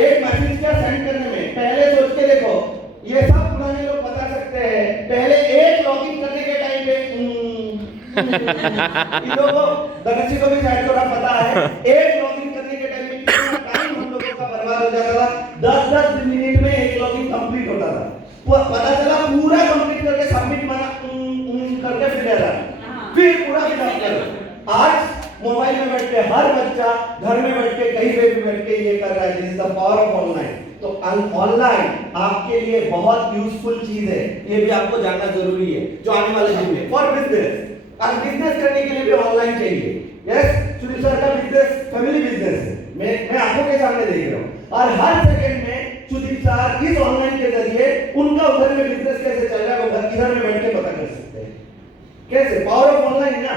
एक मैसेज क्या सेंड करने में, पहले सोच के देखो, ये सब पुराने लोग बता सकते हैं, पहले एक लॉगिन करने के टाइम पे इन लोगों धनश्री को भी शायद थोड़ा पता है, एक लॉगिन करने के टाइम में कितना टाइम हम लोगों का बर्बाद हो जाता था। 10-10 मिनट में एक लॉगिन कंप्लीट होता था। पता चला पूरा कंप्लीट करके सबमिट मारा करके फिर रहा, फिर पूरा फिलअप करो। आज मोबाइल में बैठ के हर बच्चा घर में बैठ के कहीं पे भी बैठ के ये कर रहा है। This is the power of online. तो ऑनलाइन आपके लिए बहुत यूजफुल चीज है, ये भी आपको जानना जरूरी है जो आने वाले दिन में। फॉर बिजनेस, आज बिजनेस करने के लिए भी ऑनलाइन चाहिए। यस, सुनील सर का बिजनेस फैमिली बिजनेस है, मैं आंखों के सामने देख रहा हूँ, और हर सेकंड में सुदीप सर इस ऑनलाइन के जरिए उनका उधर में बिजनेस कैसे चल रहा है वो इधर में बैठ के पता कर सकते हैं। कैसे? पावर ऑफ ऑनलाइन ना।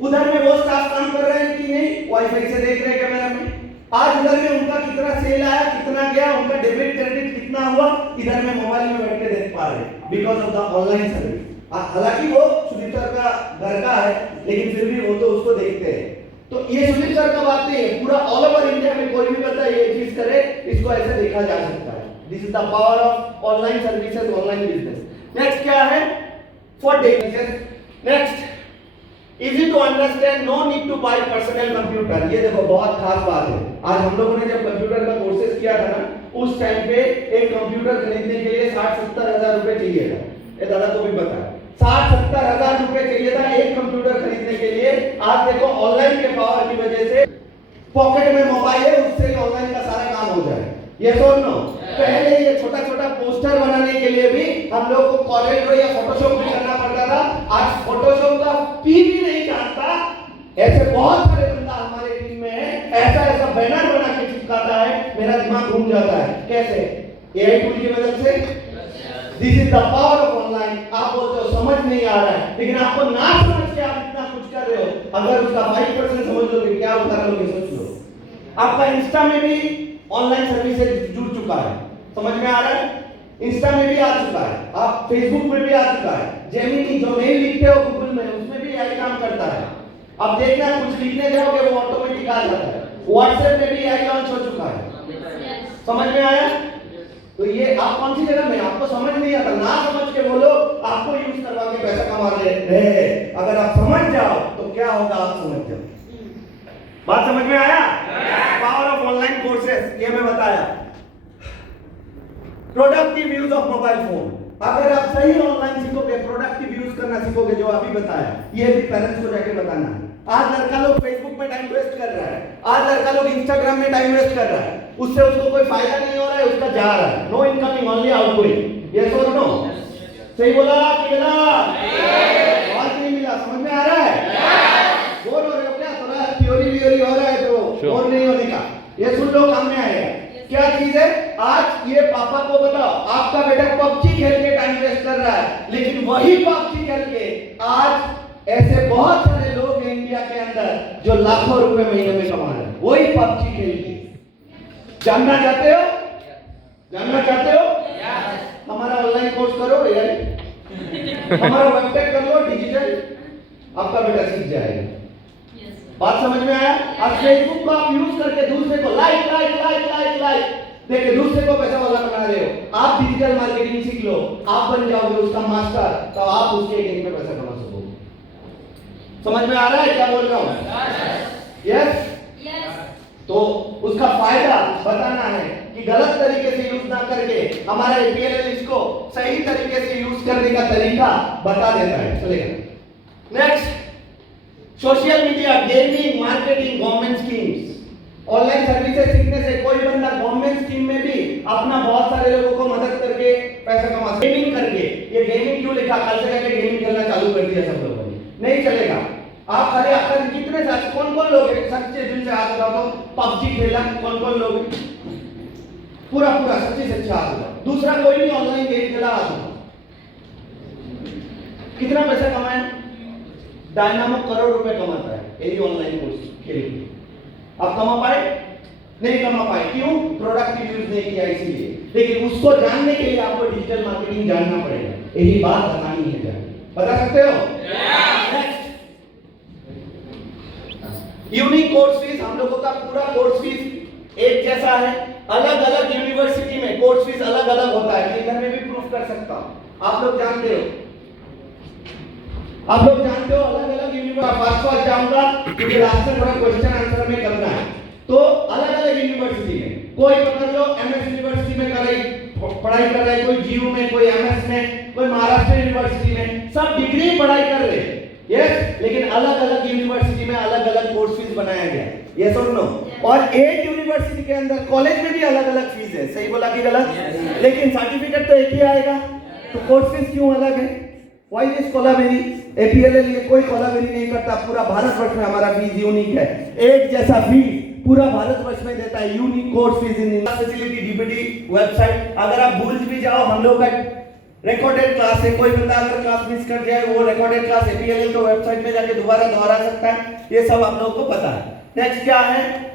उधर में वो स्टाफ काम कर रहे हैं कि नहीं, वाईफाई से देख रहे हैं कैमरा में। आज उधर में उनका कितना सेल आया, कितना गया, उनका डेबिट क्रेडिट कितना हुआ, इधर में मोबाइल में बैठ के देख पा रहे हैं because of the online service. हालांकि वो सुदीप सर का घर का है, लेकिन फिर भी वो तो उसको देखते हैं। तो ये सुदीप सर का बात नहीं है, पूरा ऑल ओवर इंडिया में कोई भी बता ये चीज करे, इसको ऐसे देखा जा सकता है। This is the power of online services, online business. Next क्या है? For daily next, easy to understand, no need to buy personal computer. ये देखो बहुत खास बात है। आज हम लोगों ने जब कंप्यूटर का कोर्सेज किया था ना, उस टाइम पे एक कंप्यूटर खरीदने के लिए 60-70 हजार रुपए चाहिए था। ये दादा को भी पता है, 60-70 हजार रुपए चाहिए था एक कंप्यूटर खरीदने के लिए। आज देखो ऑनलाइन के पावर की वजह से पॉकेट में मोबाइल है, उससे ऑनलाइन का सारा काम हो जाए। ये सुन लो, पहले ये छोटा छोटा पोस्टर बनाने के लिए भी हम लोग को कॉलेज या फोटोशॉप भी करना पड़ता था। आज फोटोशॉप का पी भी नहीं जानता, ऐसे बहुत सारे बंदा हमारे टीम में है, ऐसा ऐसा बैनर बना के चिपकाता है, मेरा दिमाग घूम जाता है। कैसे? एआई टूल की मदद से। This is the power of online. आप बोलते हो समझ नहीं आ रहा है, लेकिन आपको ना समझ के आप इतना कुछ कर रहे हो। अगर उसका 5% समझ लोगे, क्या उतार लोगे सोच लो। आपका इंस्टा में भी ऑनलाइन सर्विसेज जुड़ चुका है, समझ में आ रहा है? इंस्टा में भी आ चुका है, आप फेसबुक में भी आ चुका है। जेमिनी जो मेल लिखते हो गूगल में, उसमें भी एआई काम करता है। अब देखना कुछ लिखने जाओगे वो ऑटोमेटिक आ जाता है। व्हाट्सएप में भी एआई लॉन्च हो चुका है, समझ में आया? तो ये आप कौन सी जगह में, आपको समझ नहीं आता, ना समझ के बोलो आपको यूज करवा के पैसा कमा रहे हैं। अगर आप समझ जाओ तो क्या होगा, आप समझ जाओ। बात समझ में आया? पावर ऑफ ऑनलाइन कोर्सेज, ये मैं बताया। Productive use of mobile phone, अगर आप सही ऑनलाइन सीखोगे, प्रोडक्टिव यूज करना सीखोगे, जो अभी बताया, ये भी पेरेंट्स को जाके बताना है। आज लड़का लोग फेसबुक में टाइम वेस्ट कर रहा है, आज लड़का लोग इंस्टाग्राम में टाइम वेस्ट कर रहा है, उससे उसको कोई फायदा नहीं हो रहा है, उसका जा रहा है। No incoming, only outgoing. Yes और नो? सही बोला कि गलत? और नहीं मिला, समझ में आ रहा है? बोल रहे हो क्या? थोड़ा थ्योरी हो रहा है तो और नहीं होने का। ये सुन लो, काम में आएगा। क्या चीज है? आज ये पापा को बताओ, आपका बेटा पबजी खेल के टाइम वेस्ट कर रहा है, लेकिन वही पबजी खेल के आज ऐसे बहुत सारे लोग हैं इंडिया के अंदर जो लाखों रुपए महीने में कमा रहे हैं, वही पबजी खेल के। जानना चाहते हो? जानना चाहते हो? हमारा ऑनलाइन कोर्स करो यार, हमारा वेबसाइट कर लो डिजिटल, आपका बेटा सीख जाएगा। बात समझ में आया? अब फेसबुक को आप यूज करके दूसरे को लाइक देखिए, दूसरे को पैसा वाला बना रहे हो। आप डिजिटल मार्केटिंग सीख लो, आप बन जाओगे उसका मास्टर, तो आप उसके गेम में पैसा कमा सकोगे। समझ में आ रहा है क्या बोल रहा हूं? यस। तो उसका फायदा बताना है कि गलत तरीके से यूज ना करके हमारा एपीएलएल इसको सही तरीके से यूज करने का तरीका बता देता है। चलेगा। Next, social media, gaming, marketing, government schemes. Online services सीखने से कोई बंदा गवर्नमेंट स्कीम में भी अपना बहुत सारे लोगों को मदद करके पैसा कमा सकता है। गेमिंग करके, ये गेमिंग क्यों लिखा? कल से जाके गेमिंग करना चालू कर दिया सब लोगों ने, नहीं चलेगा। आप खाली आकर कितने साथ कौन लोग हैं सच्चे दिल से हाथ उठाओ, पबजी खेला कौन लोग हैं? पूरा सच्चे से हाथ उठाओ। दूसरा कोई भी ऑनलाइन गेम खेला हाथ उठाओ। कितना पैसा कमाया? डायनामो करोड़ रुपए कमाता है यही ऑनलाइन कोर्स खेल के। आप कमा पाए? नहीं कमा पाए। क्यों? प्रोडक्टिव यूज नहीं किया इसीलिए। लेकिन उसको जानने के लिए आपको डिजिटल मार्केटिंग जानना पड़ेगा, यही बात बतानी है। बता सकते हो? यूनिक कोर्स फीस, हम लोगों का पूरा कोर्स फीस एक जैसा है। अलग अलग यूनिवर्सिटी में कोर्स फीस अलग अलग होता है। मैं इधर में भी प्रूफ कर सकता हूं, आप लोग जानते हो। आप लोग जानते हो अलग अलग यूनिवर्सिटी, फास्ट जाऊंगा क्योंकि लास्ट में थोड़ा क्वेश्चन आंसर में करना है। तो अलग अलग यूनिवर्सिटी में कोई पकड़ लो एमएस यूनिवर्सिटी में पढ़ाई कर रहा है, कोई जीयू में, कोई एमएस में, कोई महाराष्ट्र यूनिवर्सिटी में, सब डिग्री पढ़ाई कर रहे हैं। यस, लेकिन अलग अलग यूनिवर्सिटी में अलग अलग कोर्स फीस बनाया गया। यस और नो? और एक यूनिवर्सिटी के अंदर कॉलेज में भी अलग अलग फीस है। सही बोला कि गलत? लेकिन सर्टिफिकेट तो एक ही आएगा, तो कोर्स फीस क्यों अलग है? Why this Kolaveri? एपीएलएल ये कोई कोलाबेरी नहीं करता। पूरा भारतवर्ष में हमारा फीस यूनिक है, एक जैसा फीस पूरा भारतवर्ष में देता है। Unique course fees in facility DBD website. अगर आप भूल भी जाओ, हम लोग का रिकॉर्डेड क्लास है, कोई बंदा अगर क्लास मिस कर जाए वो रिकॉर्डेड क्लास एपीएलएल को वेबसाइट में जाके दोबारा दोहरा सकता है। ये सब आप लोगों को पता है। नेक्स्ट क्या है?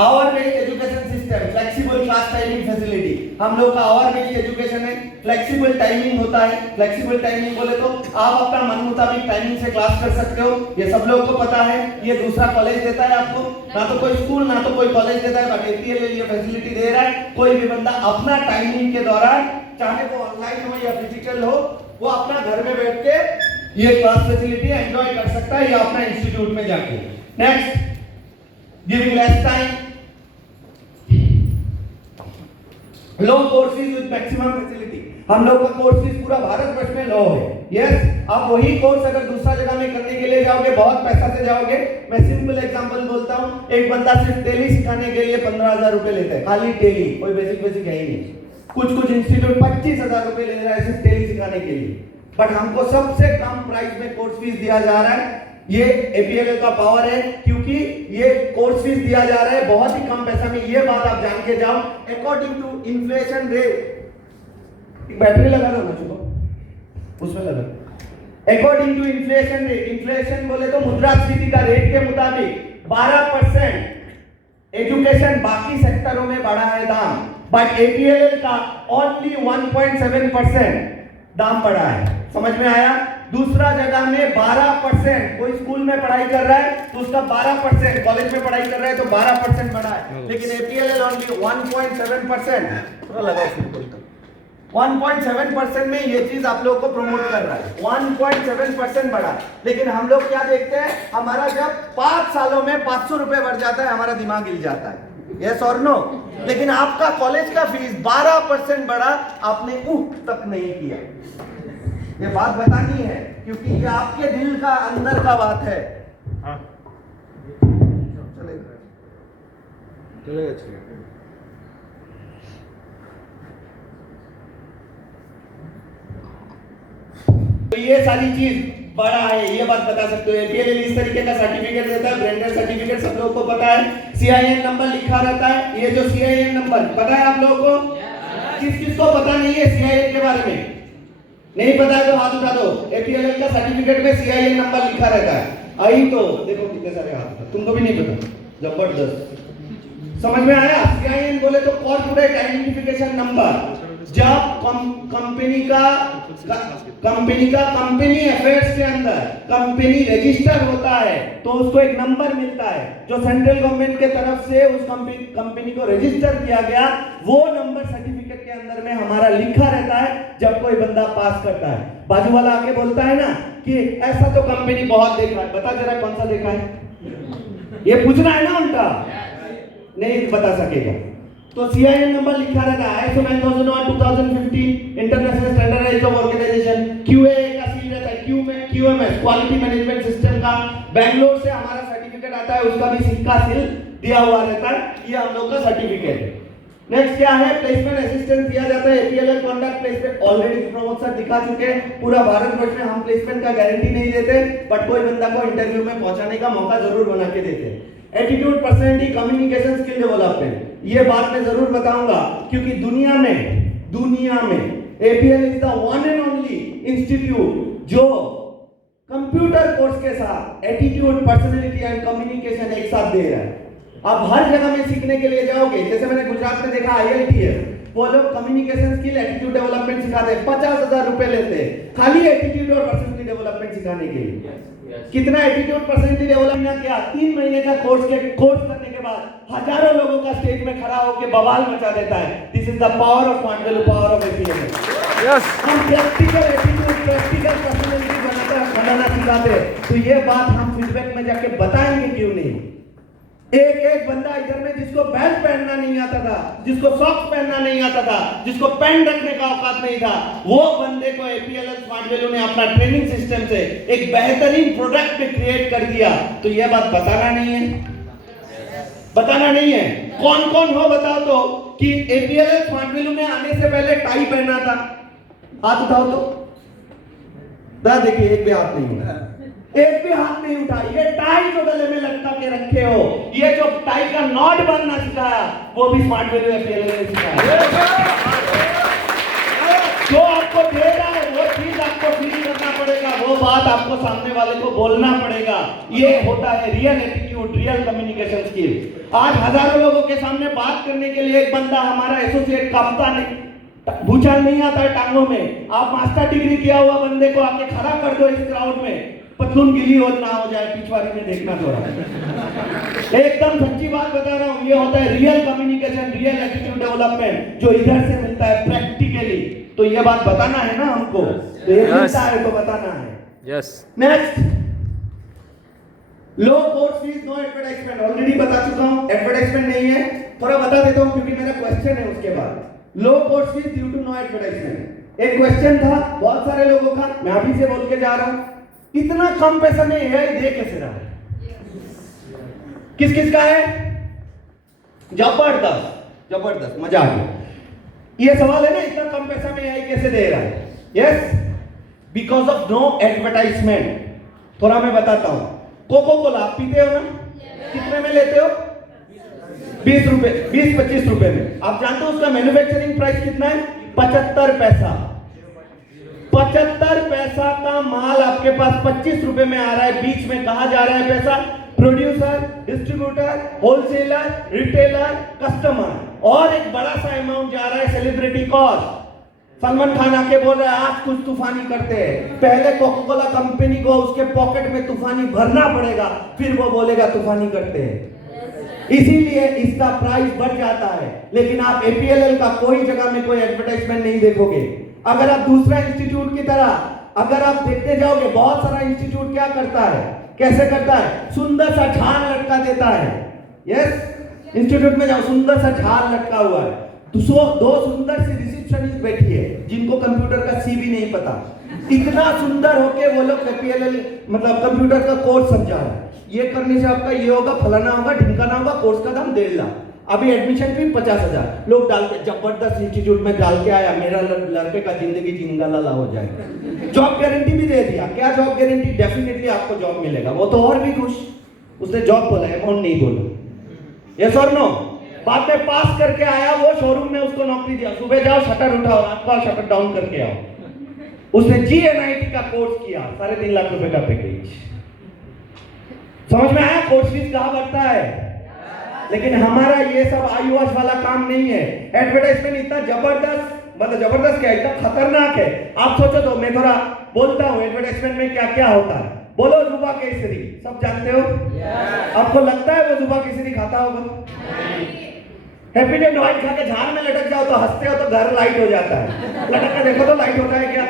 Hour based education system, flexible class timing facility. हम लोग का आवर बेस्ड एजुकेशन है, फ्लेक्सिबल टाइमिंग होता है। फ्लेक्सिबल टाइमिंग बोले तो आप अपना मन मुताबिक टाइमिंग से क्लास कर सकते हो, ये सब लोगों को पता है। ये दूसरा कॉलेज देता है आपको, ना तो कोई स्कूल ना तो कोई कॉलेज देता है, बट एपीएलएल ये फैसिलिटी दे रहा है। कोई भी बंदा अपना टाइमिंग के दौरान, चाहे वो ऑनलाइन हो या फिजिकल हो, वो अपना घर में बैठ के ये क्लास फैसिलिटी एंजॉय कर सकता है या अपना इंस्टीट्यूट में जाके। Next, giving less time, low course fees with maximum facility. हम लोग का कोर्स फीस पूरा भारतवर्ष में लो है। यस, आप वही कोर्स अगर दूसरा जगह में करने के लिए जाओगे बहुत पैसा से जाओगे। मैं सिंपल एग्जांपल बोलता हूं, एक बंदा सिर्फ टेली सिखाने के लिए 15,000 रुपए लेता है, खाली टेली, कोई बेसिक है ही नहीं। कुछ इंस्टीट्यूट 25,000 रुपए ले रहा है सिर्फ टेली सिखाने के लिए, बट हमको सबसे कम प्राइस में कोर्स फीस दिया जा रहा है। ये एपीएलएल का पावर है, क्योंकि ये कोर्स फीस दिया जा रहा है बहुत ही कम पैसा में। ये बात आप जान के जाओ। According to inflation rate, battery लगा दो ना चलो उसमें लगा। According to inflation rate, inflation बोले तो मुद्रास्फीति का रेट के मुताबिक 12% एजुकेशन बाकी सेक्टरों में बढ़ा है दाम, बट एपीएलएल का ओनली 1.7% दाम बढ़ा है। समझ में आया? दूसरा जगह में 12%, कोई स्कूल में पढ़ाई कर रहा है तो उसका 12%, कॉलेज में पढ़ाई कर रहा है तो 12% बढ़ा है, लेकिन एपीएलएल ओनली 1.7%। थोड़ा लगाओ फिर 1.7% में ये चीज आप लोगों को प्रमोट कर रहा है। 1.7% बढ़ा, लेकिन हम लोग क्या देखते हैं, हमारा जब 5 सालों में 500 रुपए बढ़ जाता है हमारा दिमाग हिल जाता है। यस और नो? लेकिन आपका कॉलेज का फीस 12% बढ़ा, आपने तक नहीं किया। ये बात बतानी है क्योंकि ये आपके दिल का अंदर का बात है। चलेगा। तो ये सारी चीज बड़ा है, ये बात बता सकते हो। एपीएलएल इस तरीके का सर्टिफिकेट देता है, ब्रांडेड सर्टिफिकेट सब लोगों को पता है। सीआईएन नंबर लिखा रहता है, ये जो सीआईएन नंबर पता है आप लोगों को? किस को पता नहीं है सीआईएन के बारे में? नहीं पता है तो हाथ उठा दो। एपीएलएल का सर्टिफिकेट में सीआईएन नंबर लिखा रहता है। आई तो देखो कितने सारे हाथ, तुमको भी नहीं पता, जबरदस्त। समझ में आया? सीआईएन बोले तो कॉर्पोरेट आइडेंटिफिकेशन नंबर। जब कंपनी अफेयर्स के अंदर कंपनी रजिस्टर होता है तो उसको एक नंबर मिलता है जो सेंट्रल गवर्नमेंट के तरफ से उस कंपनी को रजिस्टर किया गया। वो नंबर सर्टिफिकेट के अंदर में हमारा लिखा रहता है जब कोई बंदा पास करता है। बाजू वाला आके बोलता है ना कि ऐसा तो कंपनी बहुत देखा है, बता जरा कौन सा देखा है? ये पूछना है ना उनका, नहीं बता सकेगा। तो सीआईएन नंबर लिखा रहता है। ISO 9001 2015 international standardised organisation. QA का सील रहता है, QMS क्वालिटी मैनेजमेंट सिस्टम का। बेंगलोर से हमारा सर्टिफिकेट आता है, उसका भी सिक्का सील दिया हुआ रहता है। ये हम लोग का सर्टिफिकेट है। नेक्स्ट क्या है? प्लेसमेंट असिस्टेंस दिया जाता है। APLL contract placement already Pramod sir दिखा चुके हैं। पूरा भारतवर्ष में हम प्लेसमेंट का गारंटी नहीं देते, बट कोई बंदा को इंटरव्यू में पहुंचाने का मौका जरूर बना के देते हैं। Attitude, personality, communication skill development, ये बात मैं जरूर बताऊंगा क्योंकि दुनिया में APL is the one and only institute जो कंप्यूटर कोर्स के साथ एटीट्यूड, पर्सनैलिटी एंड कम्युनिकेशन एक साथ दे रहा है। आप हर जगह में सीखने के लिए जाओगे, जैसे मैंने गुजरात में देखा IITS, वो लोग कम्युनिकेशन स्किल, एटीट्यूड डेवलपमेंट सिखाते हैं, 50,000 रुपए लेते हैं खाली एटीट्यूड और पर्सनालिटी डेवलपमेंट सिखाने के लिए। कितना एटीट्यूड पर्सनालिटी डेवलपमेंट किया? 3 महीने का कोर्स करने के बाद हजारों लोगों का स्टेज में खड़ा होकर बवाल मचा देता है। This is the power of smart value, power of APLL. Yes, हम प्रैक्टिकल एटीट्यूड, प्रैक्टिकल पर्सनालिटी बनाना सिखाते हैं। तो ये बात हम फीडबैक में जाके बताएंगे क्यों नहीं। एक बंदा इधर में जिसको बेल्ट पहनना नहीं आता था, जिसको सॉक्स पहनना नहीं आता था, जिसको पेन रखने का औकात नहीं था, वो बंदे को एपीएलएल स्मार्ट वैल्यू ने अपना ट्रेनिंग सिस्टम से एक बेहतरीन प्रोडक्ट में क्रिएट कर दिया। तो यह बात बताना नहीं है, बताना नहीं है। कौन कौन हो बताओ तो कि एपीएलएल स्मार्ट वैल्यू ने आने से पहले टाई पहना था? हाथ उठाओ तो। देखिए, एक भी हाथ नहीं है, एक भी हाथ नहीं उठा। ये टाई जो गले में लटका के रखे हो, ये जो टाई का नॉट बांधना सिखाया, वो भी स्मार्ट वैल्यू एपीएलएल ने सिखाया। जो आपको दे रहा है वो चीज आपको फील करना पड़ेगा, वो बात आपको सामने वाले को बोलना पड़ेगा। ये होता है real attitude, real communication skill. आज हजारों लोगों के सामने बात करने के लिए एक बंदा हमारा एसोसिएट कांपता नहीं, भूचाल नहीं आता है टांगों में। आप मास्टर डिग्री किया हुआ बंदे को आके खड़ा कर दो इस क्राउड में, पतलून गिली हो ना हो जाए, पिछवाड़ी में देखना थोड़ा। एकदम सच्ची बात बता रहा हूँ, ये होता है real communication, real attitude development, जो इधर से मिलता है प्रैक्टिकली। तो ये बात बताना है ना हमको, तो ये मिलता है तो बताना है। Yes, next, low course fees, no advertisement. Already बता चुका हूँ, एडवर्टाइजमेंट नहीं है। थोड़ा बता देता हूँ क्योंकि मेरा क्वेश्चन है उसके बाद। Low course fees due to no advertisement. एक क्वेश्चन था बहुत सारे लोगों का, मैं अभी से बोल के जा रहा हूँ। इतना कम पैसा में एआई दे कैसे रहा है? किस किस का है? जबरदस्त, जबरदस्त, मजा आ गया। ये सवाल है ना, इतना कम पैसा में एआई कैसे दे रहा है? Yes, because of no advertisement. थोड़ा मैं बताता हूं। कोको कोला आप पीते हो ना? कितने में लेते हो? 20 रुपए, 20-25 रुपए में। आप जानते हो उसका मैन्युफैक्चरिंग प्राइस कितना है? 75 पैसा। 75 पैसा का माल आपके पास 25 रुपए में आ रहा है। बीच में कहा जा रहा है पैसा? Producer, distributor, wholesaler, retailer, customer, और एक बड़ा सा अमाउंट जा रहा है सेलिब्रिटी कॉस्ट। सलमान खान आके बोल रहा है आज कुछ तूफानी करते हैं। पहले कोको कोला कंपनी को उसके पॉकेट में तूफानी भरना पड़ेगा, फिर वो बोलेगा तूफानी करते हैं। इसीलिए इसका प्राइस बढ़ जाता है। लेकिन आप एपीएलएल का कोई जगह में कोई एडवर्टाइजमेंट नहीं देखोगे। अगर आप दूसरा इंस्टीट्यूट की तरह अगर आप देखते जाओगे, बहुत सारा इंस्टीट्यूट क्या करता है, कैसे करता है? सुंदर सा झाड़ लटका देता है। यस, इंस्टीट्यूट में जाओ, सुंदर सा झाड़ लटका हुआ है, दो सुंदर सी रिसेप्शनिस्ट बैठी है जिनको कंप्यूटर का सी भी नहीं पता। इतना सुंदर होके वो लोग एपीएलएल मतलब कंप्यूटर का कोर्स समझा रहा है। ये करने से आपका ये होगा, फलाना होगा, ढिमकाना होगा। कोर्स का दाम 1.5 लाख, अभी एडमिशन फी 50,000। लोग डाल के जबरदस्त इंस्टीट्यूट में डाल के आया, मेरा लड़के का जिंदगी जिंगालाला हो जाएगा। जॉब गारंटी भी दे दिया। क्या जॉब गारंटी? डेफिनेटली आपको जॉब मिलेगा। वो तो और भी खुश, उसने जॉब बोला, अमाउंट नहीं बोला। यस और नो? बाद में पास करके आया, वो शोरूम में उसको नौकरी दिया, सुबह जाओ शटर उठाओ, रात को शटर डाउन करके आओ। उसने जीएनआईटी का कोर्स किया, 3.5 लाख रुपए का पैकेज। समझ में आया कोर्स फीस कहां बढ़ता है? लेकिन हमारा ये सब आईवॉश वाला काम नहीं है। एडवर्टाइजमेंट इतना जबरदस्त, मतलब जबरदस्त क्या, इतना खतरनाक है। आप सोचो तो मैं थोड़ा बोलता हूँ एडवर्टाइजमेंट में क्या क्या होता है। बोलो, जुबा केसरी सब जानते हो? आपको लगता है वो जुबा केसरी खाता होगा? हैप्पी डे ऑयल खा के झाड़ में लटक जाओ तो हंसते हो तो घर लाइट हो जाता है। लटक के देखो तो लाइट होता है क्या?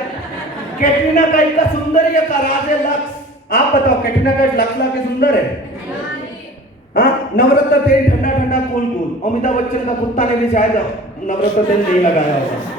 कैटरीना कैफ का सुंदर या का राज है लक्स? आप बताओ, कैटरीना कैफ लक्स लाके सुंदर है? हाँ, नवरत्न तेल ठंडा ठंडा कूल कूल। अमिताभ बच्चन का कुत्ता ने भी शायद नवरत्न तेल नहीं लगाया होगा।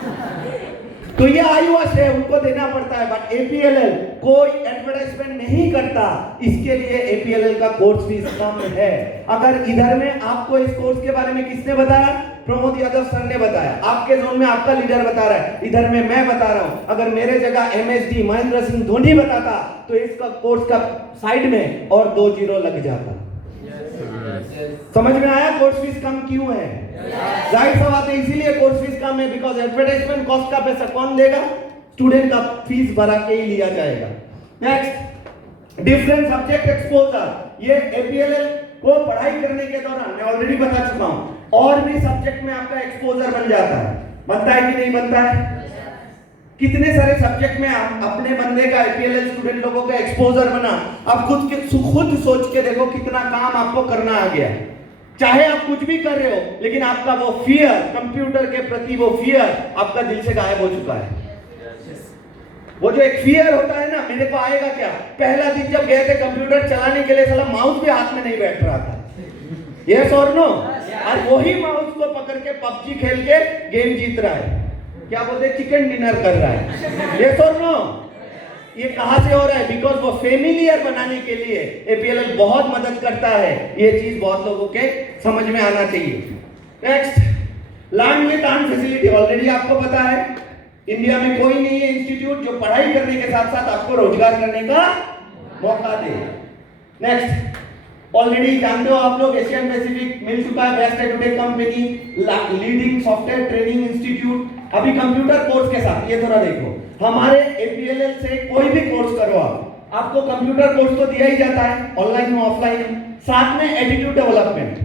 तो ये आईवॉश है, उनको देना पड़ता है। बट एपीएलएल कोई एडवर्टाइजमेंट नहीं करता, इसके लिए एपीएलएल का कोर्स फीस कम है। अगर इधर में आपको इस कोर्स के बारे में किसने बताया? प्रमोद यादव सर ने बताया। आपके जोन में आपका लीडर बता रहा है, इधर में मैं बता रहा हूं। अगर मेरे जगह एमएसडी महेंद्र सिंह धोनी बताता तो इसका कोर्स का साइड में और 2 जीरो लग जाता। समझ में आया कोर्स फीस कम क्यों है? जाहिर सा बात है, इसीलिए कोर्स फीस कम है। बिकॉज एडवर्टाइजमेंट कॉस्ट का पैसा कौन देगा? स्टूडेंट का फीस भरा के ही लिया जाएगा। Next, different subject exposure. ये एपीएलएल को पढ़ाई करने के दौरान मैं ऑलरेडी बता चुका हूं, और भी सब्जेक्ट में आपका एक्सपोजर बन जाता है। बनता है कि नहीं बनता है? कितने सारे सब्जेक्ट में आप अपने बंदे का APLL स्टूडेंट लोगों का एक्सपोजर बना। आप खुद सोच के देखो कितना काम आपको करना आ गया। चाहे आप कुछ भी कर रहे हो, लेकिन आपका वो फियर, कंप्यूटर के प्रति वो फियर आपका दिल से गायब हो चुका है। वो जो एक फियर होता है ना, मेरे को आएगा क्या, पहला दिन जब गए थे कंप्यूटर चलाने के लिए, साला माउस भी हाथ में नहीं बैठ रहा था। यस और नो? और वही माउस को पकड़ के PUBG खेल के गेम जीत रहा है, क्या बोलते हैं, चिकन डिनर कर रहा है। यस और नो? ये कहां से हो रहा है? बिकॉज वो फेमिलियर बनाने के लिए APLL बहुत मदद करता है। ये चीज बहुत लोगों के समझ में आना चाहिए। Next, learn with earn facility. Already आपको पता है इंडिया में कोई नहीं है इंस्टीट्यूट जो पढ़ाई करने के साथ साथ आपको रोजगार करने का मौका दे। नेक्स्ट, ऑलरेडी जानते हो आप लोग, एशियन पैसिफिक मिल चुका है best edutech company, leading software training institute. अभी कंप्यूटर कोर्स के साथ ये थोड़ा देखो, हमारे APLL से कोई भी कोर्स करो आपको कंप्यूटर कोर्स तो दिया ही जाता है, ऑनलाइन में ऑफलाइन, साथ में एटीट्यूड डेवलपमेंट,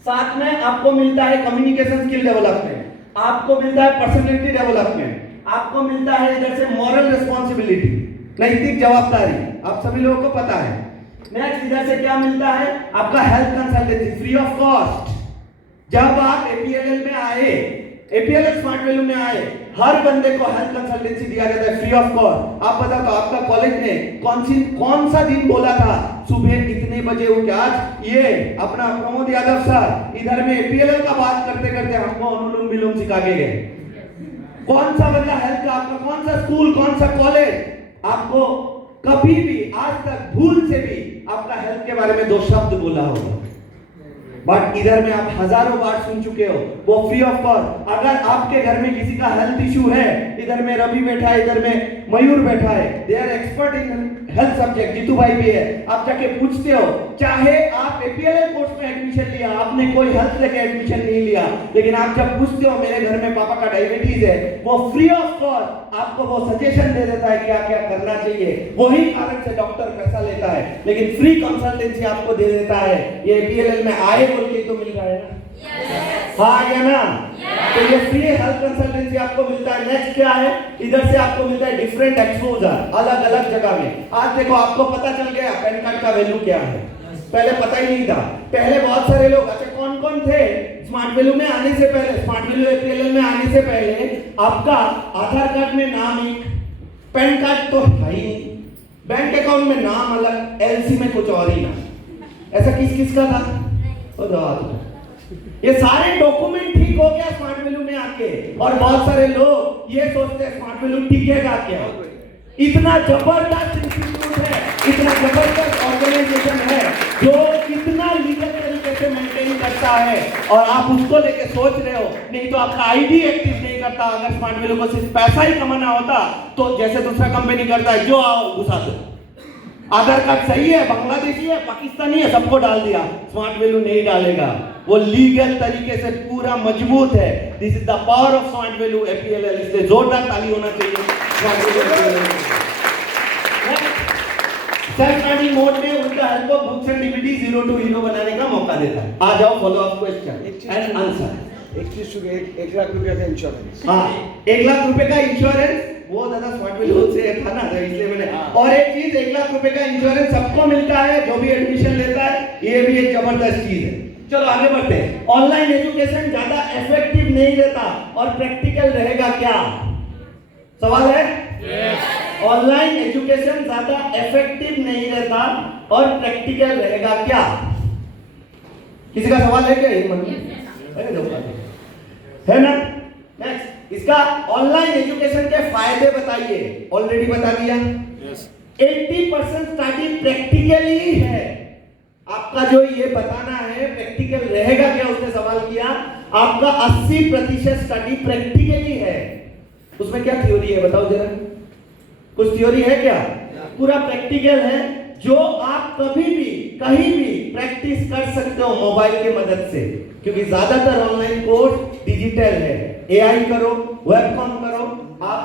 साथ में आपको मिलता है कम्युनिकेशन स्किल डेवलपमेंट, आपको मिलता है पर्सनालिटी डेवलपमेंट, आपको मिलता है इधर से मॉरल रिस्पॉन्सिबिलिटी, नैतिक जवाबदारी, आप सभी लोगों को पता है। नेक्स्ट, इधर से क्या मिलता है, आपका health consultancy free of cost. जब आप APLL में आए, APLL स्मार्ट वैल्यू में आए, हर बंदे को हेल्थ कंसल्टेंसी दिया जाता है फ्री ऑफ कॉस्ट। आप बताओ तो आपका कॉलेज ने कौन सा दिन बोला था सुबह इतने बजे उठ के, आज ये अपना प्रमोद यादव सर इधर में APLL का बात करते करते हमको अनुलोम विलोम सिखा के गए। कौन सा बंदा हेल्थ का, आपका कौन सा स्कूल, कौन सा कॉलेज आपको कभी भी आज तक भूल से भी आपका हेल्थ के बारे में 2 शब्द बोला होगा? बट इधर में आप हजारों बार सुन चुके हो, वो फ्री ऑफ कॉस्ट। अगर आपके घर में किसी का हेल्थ इशू है, इधर में रवि बैठा है, इधर में मयूर बैठा है, they are expert in health subject, Jitu भाई भी है, आप जाके पूछते हो। चाहे आप APLL कोर्स में एडमिशन लिया, आपने कोई हेल्थ लेके एडमिशन नहीं लिया, लेकिन आप जब पूछते हो मेरे घर में पापा का डायबिटीज है, वो फ्री ऑफ कॉस्ट आपको वो सजेशन दे देता है क्या क्या करना चाहिए। वही कारण से डॉक्टर पैसा लेता है, लेकिन फ्री कंसल्टेंसी आपको दे देता है। ये APLL में आए बोल के तो मिल रहा है ना? हाँ या ना? तो ये फ्री हेल्थ कंसल्टेंसी आपको मिलता है। नेक्स्ट क्या है, इधर से आपको मिलता है डिफरेंट एक्सपोजर, अलग अलग जगह में। आज देखो आपको पता चल गया पैन कार्ड का वैल्यू क्या है, पहले पता ही नहीं था। पहले बहुत सारे लोग, अच्छा कौन कौन थे स्मार्ट वैल्यू में आने से पहले, स्मार्ट वैल्यू APLL में आने से पहले आपका आधार कार्ड में नाम एक, पैन कार्ड तो है ही, बैंक अकाउंट में नाम अलग, LC में कुछ और ही नाम। ऐसा किस किस का था? ये सारे डॉक्यूमेंट ठीक हो गया स्मार्ट वैल्यू में आके, और बहुत सारे लोग ये सोचते हैं स्मार्ट वैल्यू टिकेगा क्या। इतना जबरदस्त इंस्टीट्यूट है, इतना जबरदस्त ऑर्गेनाइजेशन है जो इतना लीगल तरीके से मेंटेन करता है, और आप उसको लेके सोच रहे हो। नहीं तो आपका ID एक्टिव नहीं करता। अगर स्मार्ट वैल्यू को सिर्फ पैसा ही कमाना होता तो जैसे दूसरा कंपनी करता है, जो आओ घुसा दो, आधार कार्ड सही है, बांग्लादेशी है, पाकिस्तानी है, सबको डाल दिया। स्मार्ट वैल्यू नहीं डालेगा, वो लीगल तरीके से पूरा मजबूत है। This is the power of smart value APLL। इसलिए जोरदार ताली होना चाहिए। सेल्फ लर्निंग मोड में उनका help of books and DVD 0 to hero बनाने का मौका देता है। आ जाओ follow up question and answer. 1 lakh रुपए का इंश्योरेंस। हाँ, 1 लाख रुपए का इंश्योरेंस, वो दादा स्मार्ट वैल्यू से था ना, इसलिए मैंने। और एक चीज, 1 लाख रुपए का इंश्योरेंस सबको मिलता है जो भी एडमिशन लेता है, ये भी एक जबरदस्त चीज है। चलो आगे बढ़ते हैं। ऑनलाइन एजुकेशन ज्यादा इफेक्टिव नहीं रहता और प्रैक्टिकल रहेगा क्या? सवाल है? यस। ऑनलाइन एजुकेशन ज्यादा इफेक्टिव नहीं रहता और प्रैक्टिकल रहेगा क्या? किसी का सवाल है क्या? मन में है ना? नेक्स्ट, इसका ऑनलाइन एजुकेशन के फायदे बताइए। ऑलरेडी बता दिया। 80% स्टडी प्रैक्टिकली है। आपका जो ये बताना है प्रैक्टिकल रहेगा क्या, उसने सवाल किया। आपका 80% स्टडी प्रैक्टिकली है। उसमें क्या थ्योरी है बताओ जरा, कुछ थ्योरी है क्या? पूरा प्रैक्टिकल है, जो आप कभी भी कहीं भी प्रैक्टिस कर सकते हो मोबाइल के मदद से, क्योंकि ज्यादातर ऑनलाइन कोर्स डिजिटल है। AI करो, वेबकॉम करो, आप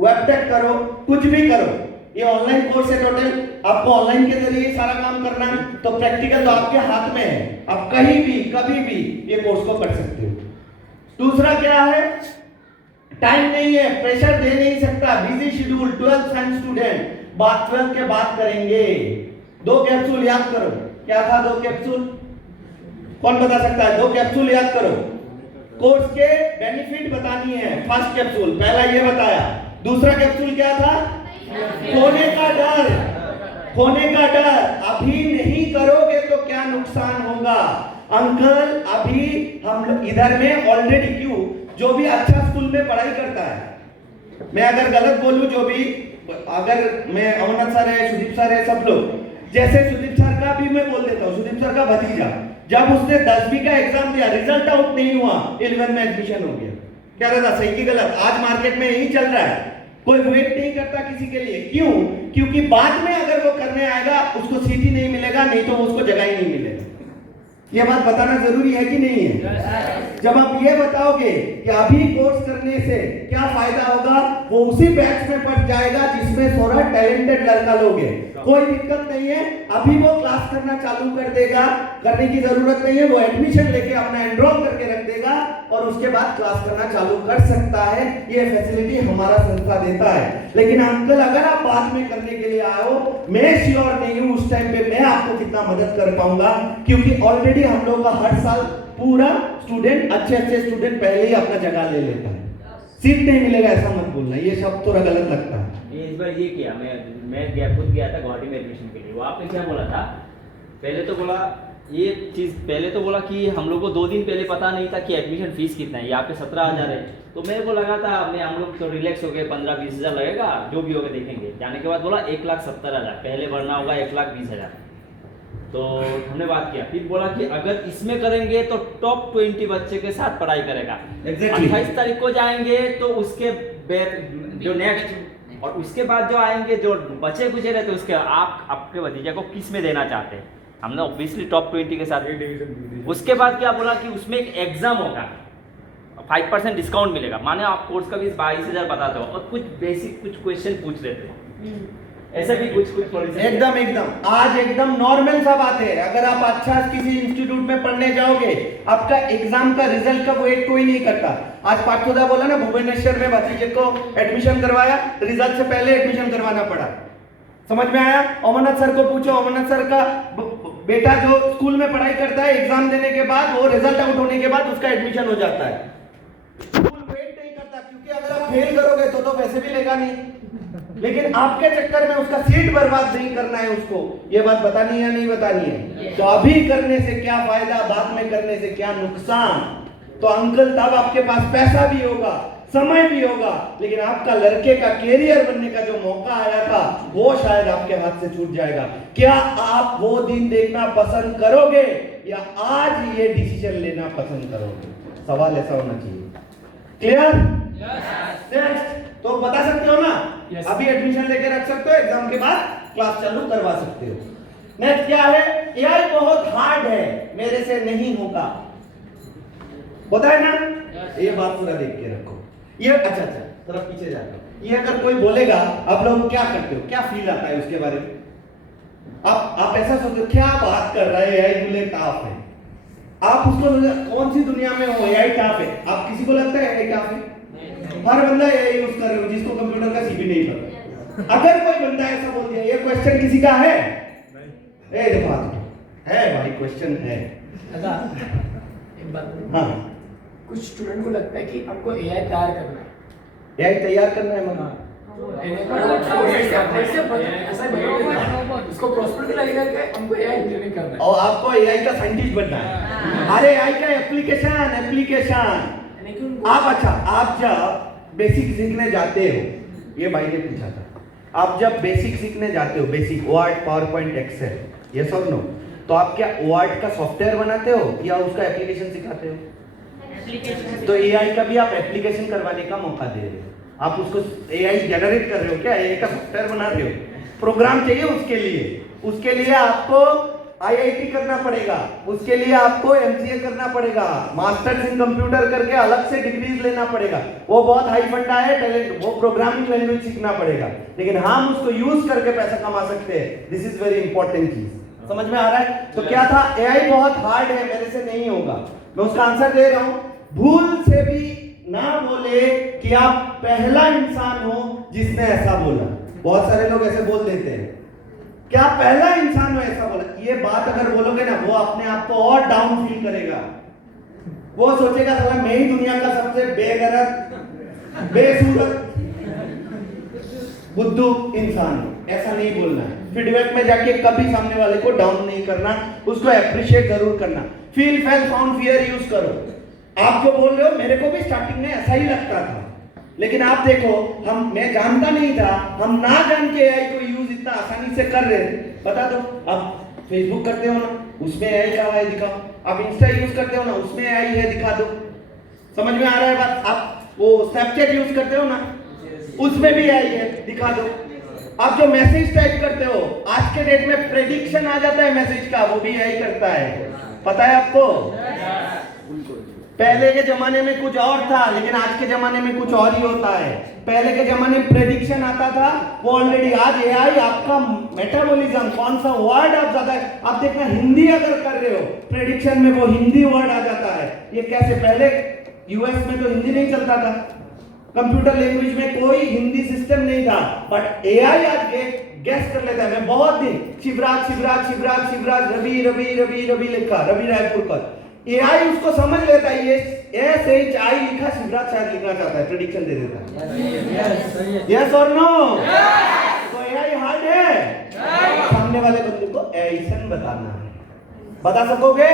वेबटेक करो, कुछ भी करो, ये ऑनलाइन कोर्स है। टोटल आपको ऑनलाइन के जरिए सारा काम करना है, तो प्रैक्टिकल तो आपके हाथ में है। आप कहीं भी कभी भी ये कोर्स को कर सकते हो। दूसरा क्या है, टाइम नहीं है, प्रेशर दे नहीं सकता, busy schedule, 12th science student, बात 12th के बाद करेंगे। 2 कैप्सूल याद करो, क्या था 2 कैप्सूल? कौन बता सकता है? 2 कैप्सूल याद करो, कोर्स के बेनिफिट बतानी है। फर्स्ट कैप्सूल पहला ये बताया, दूसरा कैप्सूल क्या था? खोने का डर, खोने का डर। अभी नहीं करोगे तो क्या नुकसान होगा? अंकल अभी हम लोग इधर में ऑलरेडी, क्यों, जो भी अच्छा स्कूल में पढ़ाई करता है, मैं अगर गलत बोलूं, जो भी, अगर मैं अमरनाथ सर है, सुदीप सर है, सब लोग, जैसे सुदीप सर का भी मैं बोल देता हूँ, सुदीप सर का भतीजा जब उसने 10वीं का एग्जाम दिया, रिजल्ट आउट नहीं हुआ, 11 में एडमिशन हो गया। क्या रहता, सही की गलत? आज मार्केट में यही चल रहा है, कोई वेट नहीं करता किसी के लिए। क्यों? क्योंकि बाद में अगर वो करने आएगा उसको सीट ही नहीं मिलेगा, नहीं तो उसको जगह ही नहीं मिलेगा। ये बात बताना जरूरी है कि नहीं है? जब आप ये बताओगे कि अभी कोर्स करने से क्या फायदा होगा, वो उसी बैच में पढ़ जाएगा जिसमें थोड़ा टैलेंटेड लड़का लोग है, कोई दिक्कत नहीं है। अभी वो क्लास करना चालू कर देगा, करने की जरूरत नहीं है, वो एडमिशन लेके अपना एनरोल करके रख देगा और उसके बाद क्लास करना चालू कर सकता है। ये फैसिलिटी हमारा संस्था देता है। लेकिन अंकल अगर आप बाद में करने के लिए आए हो, मैं श्योर नहीं हूं उस टाइम पे मैं आपको कितना मदद कर पाऊंगा, क्योंकि ऑलरेडी हम लोग का हर साल पूरा स्टूडेंट, अच्छे स्टूडेंट पहले ही अपना जगह ले लेता है। सीट नहीं मिलेगा ऐसा मत बोलना, ये शब्द थोड़ा गलत लगता है। इस बार ये किया, मैं खुद गया था गुवाहाटी में एडमिशन के लिए। वहाँ पे क्या बोला था, पहले तो बोला ये चीज़, पहले तो बोला कि हम लोग को 2 दिन पहले पता नहीं था कि एडमिशन फीस कितना है। यहाँ पे 17,000 है, तो मेरे को लगा था हम लोग तो रिलैक्स हो गए, 15-20 हज़ार लगेगा, जो भी होगा देखेंगे। जाने के बाद बोला 1,70,000 पहले भरना होगा, 1,20,000। तो हमने बात किया, फिर बोला कि अगर इसमें करेंगे तो टॉप 20 बच्चे के साथ पढ़ाई करेगा। 28 तारीख को जाएंगे तो उसके जो नेक्स्ट और उसके बाद जो आएंगे, जो बचे कुचे रहते उसके, आप आपके भतीजे को किस में देना चाहते हैं? हमने ऑब्वियसली टॉप 20 के साथ। उसके बाद क्या बोला कि उसमें एक एग्जाम होगा, 5% डिस्काउंट मिलेगा, माने आप कोर्स का फीस 22,000 बताते हो और कुछ बेसिक कुछ क्वेश्चन पूछ लेते हो, ऐसा भी कुछ एकदम आज एकदम नॉर्मल सा बात है। अगर आप अच्छा किसी इंस्टीट्यूट में पढ़ने जाओगे, आपका एग्जाम का रिजल्ट का वेट कोई नहीं करता। आज पार्थोदा बोला ना, भुवनेश्वर में भतीजे को एडमिशन करवाया, रिजल्ट से पहले एडमिशन करवाना पड़ा। समझ में आया? अमरनाथ सर को पूछो, अमरनाथ सर का बेटा जो स्कूल में पढ़ाई करता है, एग्जाम देने के बाद, वो रिजल्ट आउट होने के बाद उसका एडमिशन हो जाता है। स्कूल वेट नहीं करता, क्योंकि अगर आप फेल करोगे तो पैसे भी लेगा नहीं, लेकिन आपके चक्कर में उसका सीट बर्बाद नहीं करना है उसको। ये बात बतानी है या नहीं बतानी है? तो अभी करने से क्या फायदा, बाद में करने से क्या नुकसान? तो अंकल तब आपके पास पैसा भी होगा, समय भी होगा, लेकिन आपका लड़के का कैरियर बनने का जो मौका आया था वो शायद आपके हाथ से छूट जाएगा। क्या आप वो दिन देखना पसंद करोगे या आज ये डिसीजन लेना पसंद करोगे? सवाल ऐसा होना चाहिए। क्लियर? नेक्स्ट तो बता सकते हो ना? अभी एडमिशन लेके रख सकते हो, एग्जाम के बाद क्लास चालू करवा सकते हो। नेक्स्ट क्या है? एआई बहुत हार्ड है, मेरे से नहीं होगा, पता है ना? ये बात पूरा देख के रखो। ये अच्छा थोड़ा पीछे जाकर, ये अगर कोई बोलेगा, आप लोग क्या करते हो, क्या फील आता है उसके बारे में? आप ऐसा सोचते हो क्या बात कर रहा है, एआई बोले टफ है, आप उसको कौन सी दुनिया में हो, एआई टफ है? आप किसी को लगता है एआई टफ है? हर बंदा एआई यूज कर रहा है जिसको कंप्यूटर का सीपी नहीं पता। अगर कोई बंदा ऐसा बोल दिया, ये क्वेश्चन किसी का है? ए देखो है भाई, क्वेश्चन है। एक बात हाँ, कुछ स्टूडेंट को लगता है कि हमको एआई तैयार करना है, एआई तैयार करना है मतलब उसको प्रॉस्पेरिटी लगेगा कि हमको एआई इंजीनियरिंग करना है और आपको एआई का साइंटिस्ट बनना है। अरे एआई का एप्लीकेशन आप अच्छा, आप जब बेसिक सीखने जाते हो, ये भाई ने पूछा था, आप जब बेसिक सीखने जाते हो, basic Word, PowerPoint, Excel, ये सब नो, तो आप क्या वर्ड का सॉफ्टवेयर बनाते हो या उसका एप्लीकेशन सिखाते हो? तो एआई का भी आप एप्लीकेशन करवाने का मौका दे रहे हो। आप उसको एआई जनरेट कर रहे हो क्या? एआई का सॉफ्टवेयर बना रहे हो, प्रोग्राम चाहिए उसके लिए आपको आईआईटी करना पड़ेगा, उसके लिए आपको एमसीए करना पड़ेगा, मास्टर्स इन कंप्यूटर करके अलग से डिग्रीज लेना पड़ेगा, वो बहुत हाई फंडा है, टैलेंट, वो प्रोग्रामिंग लैंग्वेज सीखना पड़ेगा, लेकिन हम उसको यूज करके पैसा कमा सकते हैं। दिस इज वेरी इंपॉर्टेंट चीज। समझ में आ रहा है? तो क्या था, एआई बहुत हार्ड है, मेरे से नहीं होगा, मैं उसका आंसर दे रहा हूं। भूल से भी ना बोले कि आप पहला इंसान हो जिसने ऐसा बोला। बहुत सारे लोग ऐसे बोल देते हैं कि आप पहला इंसान हो ऐसा बोला। ये बात अगर बोलोगे ना, वो अपने आप को और डाउन फील करेगा। वो सोचेगा साला मैं ही दुनिया का सबसे बेगैरत, बेसूरत, बुद्धू इंसान हूं। ऐसा नहीं बोलना है। फीडबैक में जाके कभी सामने वाले को डाउन नहीं करना, उसको अप्रिशिएट जरूर करना। फील फैल फाउंड फियर यूज करो। आप जो बोल रहे हो, मेरे को भी स्टार्टिंग में ऐसा ही लगता था, लेकिन आप देखो, मैं जानता नहीं था, हम ना जान के एआई को यूज इतना आसानी से कर रहे थे। बता दो, आप फेसबुक करते हो ना, उसमें एआई का है दिखाओ। आप इंस्टा यूज करते हो ना, उसमें एआई है दिखा दो। समझ में आ रहा है बात? आप वो स्नैपचैट यूज करते हो ना, उसमें भी एआई है दिखा दो। आप जो मैसेज टाइप करते हो, आज के डेट में प्रेडिक्शन आ जाता है मैसेज का, वो भी एआई करता है। पता है आपको? पहले के जमाने में कुछ और था, लेकिन आज के जमाने में कुछ और ही होता है। पहले के जमाने में प्रेडिक्शन आता था, वो ऑलरेडी। आज एआई आपका मेटाबॉलिज्म, कौन सा वर्ड आप ज्यादा, आप देखना हिंदी अगर कर रहे हो, प्रेडिक्शन में वो हिंदी वर्ड आ जाता है। ये कैसे? पहले यूएस में तो हिंदी नहीं चलता था, कंप्यूटर लैंग्वेज में कोई हिंदी सिस्टम नहीं था, बट एआई आज गेस कर लेता है। मैं बहुत दिन शिवराज शिवराज शिवराज शिवराज रवि रवि रवि रवि लिखा, रवि रायपुरकर, एआई उसको समझ लेता है, ये SHI लिखा, शिवराज शायद लिखना चाहता है, प्रेडिक्शन दे देता है। यस और नो? तो एआई हार्ड है? सामने वाले बंदे को ऐसन बताना है। बता सकोगे?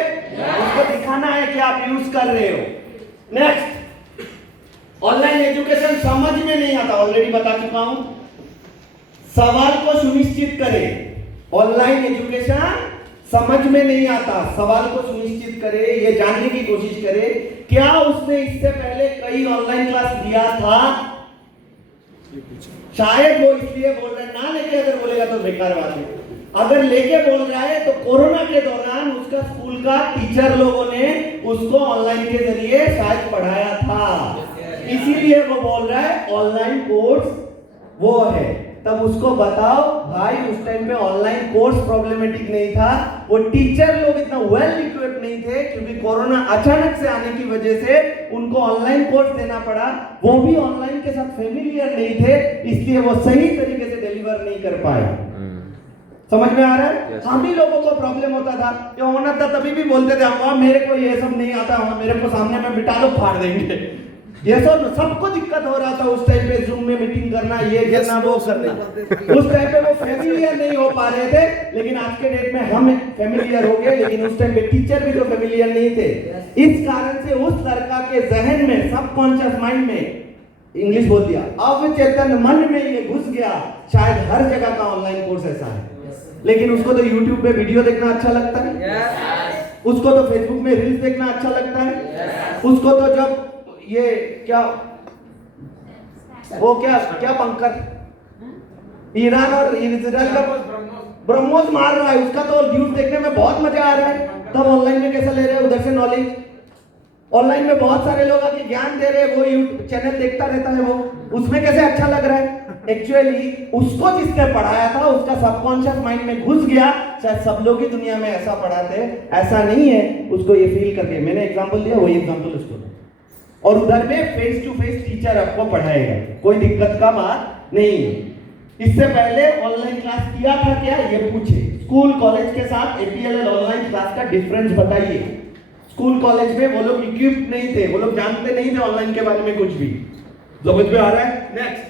उसको दिखाना है कि आप यूज कर रहे हो। नेक्स्ट, ऑनलाइन एजुकेशन समझ में नहीं आता, ऑलरेडी बता चुका हूं। सवाल को सुनिश्चित करें। ऑनलाइन एजुकेशन समझ में नहीं आता, सवाल को सुनिश्चित करे, ये जानने की कोशिश करे क्या उसने इससे पहले कई ऑनलाइन क्लास दिया था। शायद वो इसलिए बोल रहा है, ना लेके अगर बोलेगा तो बेकार बात है। अगर लेके बोल रहा है तो कोरोना के दौरान उसका स्कूल का टीचर लोगों ने उसको ऑनलाइन के जरिए शायद पढ़ाया था, इसीलिए वो बोल रहा है ऑनलाइन कोर्स वो है। तब उसको बताओ भाई, उस टाइम पे ऑनलाइन कोर्स प्रॉब्लमेटिक नहीं था, वो टीचर लोग इतना वेल इक्विप्ड नहीं थे, क्योंकि कोरोना अचानक से आने की वजह से उनको ऑनलाइन कोर्स देना पड़ा। वो भी ऑनलाइन के साथ फेमिलियर नहीं थे, इसलिए वो सही तरीके से डिलीवर नहीं कर पाए। समझ में आ रहा है? हम ही लोगों को प्रॉब्लम होता था, जो होना था तभी भी बोलते थे हम, मेरे को ये सब नहीं आता, मेरे को सामने में बिठा दो, फाड़ देंगे। ये सब सबको दिक्कत हो रहा था उस टाइम पे, जूम में मीटिंग करना, ये करना, वो करना। उस टाइम पे वो फेमिलियर नहीं हो पा रहे थे, लेकिन आज के डेट में हम फेमिलियर हो गए, लेकिन उस टाइम पे टीचर भी तो फेमिलियर नहीं थे। इस कारण से उस लड़का के जहन में, सबकॉन्शियस माइंड में, इंग्लिश बोल दिया, अवचेतन मन में ये घुस गया, शायद हर जगह का ऑनलाइन कोर्स ऐसा है। लेकिन उसको तो YouTube पे वीडियो देखना अच्छा लगता है, उसको तो Facebook में रील्स देखना अच्छा लगता है, उसको तो जब ये क्या वो क्या पंकज ईरान और इजराइल का ब्रह्मोस मार रहा है, उसका तो न्यूज देखने में बहुत मजा आ रहा है। तब ऑनलाइन में कैसा ले रहे हैं उधर से नॉलेज? ऑनलाइन में बहुत सारे लोग आके ज्ञान दे रहे हैं, वो यूट्यूब चैनल देखता रहता है, वो उसमें कैसे अच्छा लग रहा है। एक्चुअली उसको जिसने पढ़ाया था उसका सबकॉन्शियस माइंड में घुस गया। शायद सब लोग ही दुनिया में ऐसा पढ़ाते हैं, ऐसा नहीं है, उसको ये फील करके मैंने एग्जांपल दिया, वही एग्जांपल उसको, और उधर में फेस टू फेस टीचर आपको पढ़ाएगा, कोई दिक्कत का बात नहीं है। इससे पहले ऑनलाइन क्लास किया था क्या, ये पूछे। स्कूल कॉलेज के साथ APLL ऑनलाइन क्लास का डिफरेंस बताइए। स्कूल कॉलेज में वो लोग इक्विप्ड नहीं थे, वो लोग जानते नहीं थे ऑनलाइन के बारे में कुछ भी। समझ में आ रहा है? नेक्स्ट,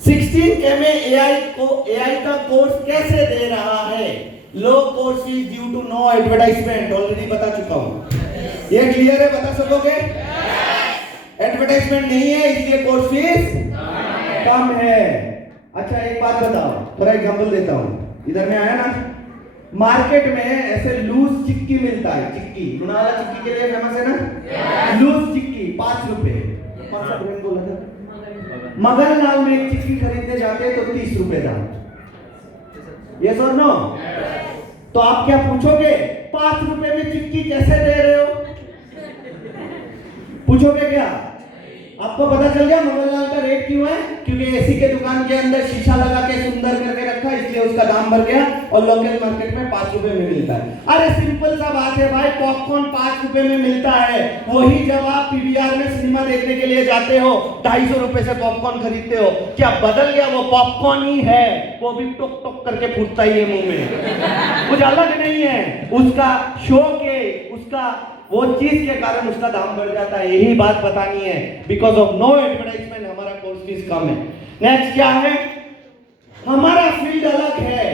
16K में AI का कोर्स कैसे दे रहा है? Low course fees due to no advertisement, already बता चुका हूं। ये क्लियर है? बता सकोगे? एडवर्टाइजमेंट नहीं है, इसलिए कोर्स फीस कम है। अच्छा एक बात बताओ, थोड़ा एग्जांपल देता हूं, इधर में आया ना, मार्केट में ऐसे लूज चिक्की मिलता है, चिक्की लोनावाला चिक्की के लिए फेमस है ना, लूज चिक्की 5 रुपए। कौन सा ब्रांड बोला था? मगनलाल में एक चिक्की खरीदने जाते हैं तो 30 रुपए दाम। यस और नो? तो आप क्या पूछोगे, 5 रुपए में चिक्की कैसे दे रहे हो? पूछोगे क्या? आपको पता चल गया मगनलाल का रेट क्यों है? क्योंकि एसी के दुकान के अंदर शीशा लगा के सुंदर करके रखा, इसलिए उसका दाम बढ़ गया, और लोकल मार्केट में 5 रुपए में मिलता है। अरे सिंपल सा बात है भाई, पॉपकॉर्न 5 रुपए में मिलता है, वही जब आप पीवीआर में सिनेमा देखने के लिए जाते हो 250 रुपए से पॉपकॉर्न खरीदते हो, क्या बदल गया? वो पॉपकॉर्न ही है, वो भी टोक टोक करके फूटता ही है मुंह में, कुछ अलग नहीं है। उसका शो के, उसका वो चीज के कारण उसका दाम बढ़ जाता है। यही बात बतानी है, बिकॉज ऑफ नो एडवर्टाइजमेंट हमारा कोर्स फीस कम है। नेक्स्ट क्या है? हमारा फील्ड अलग है।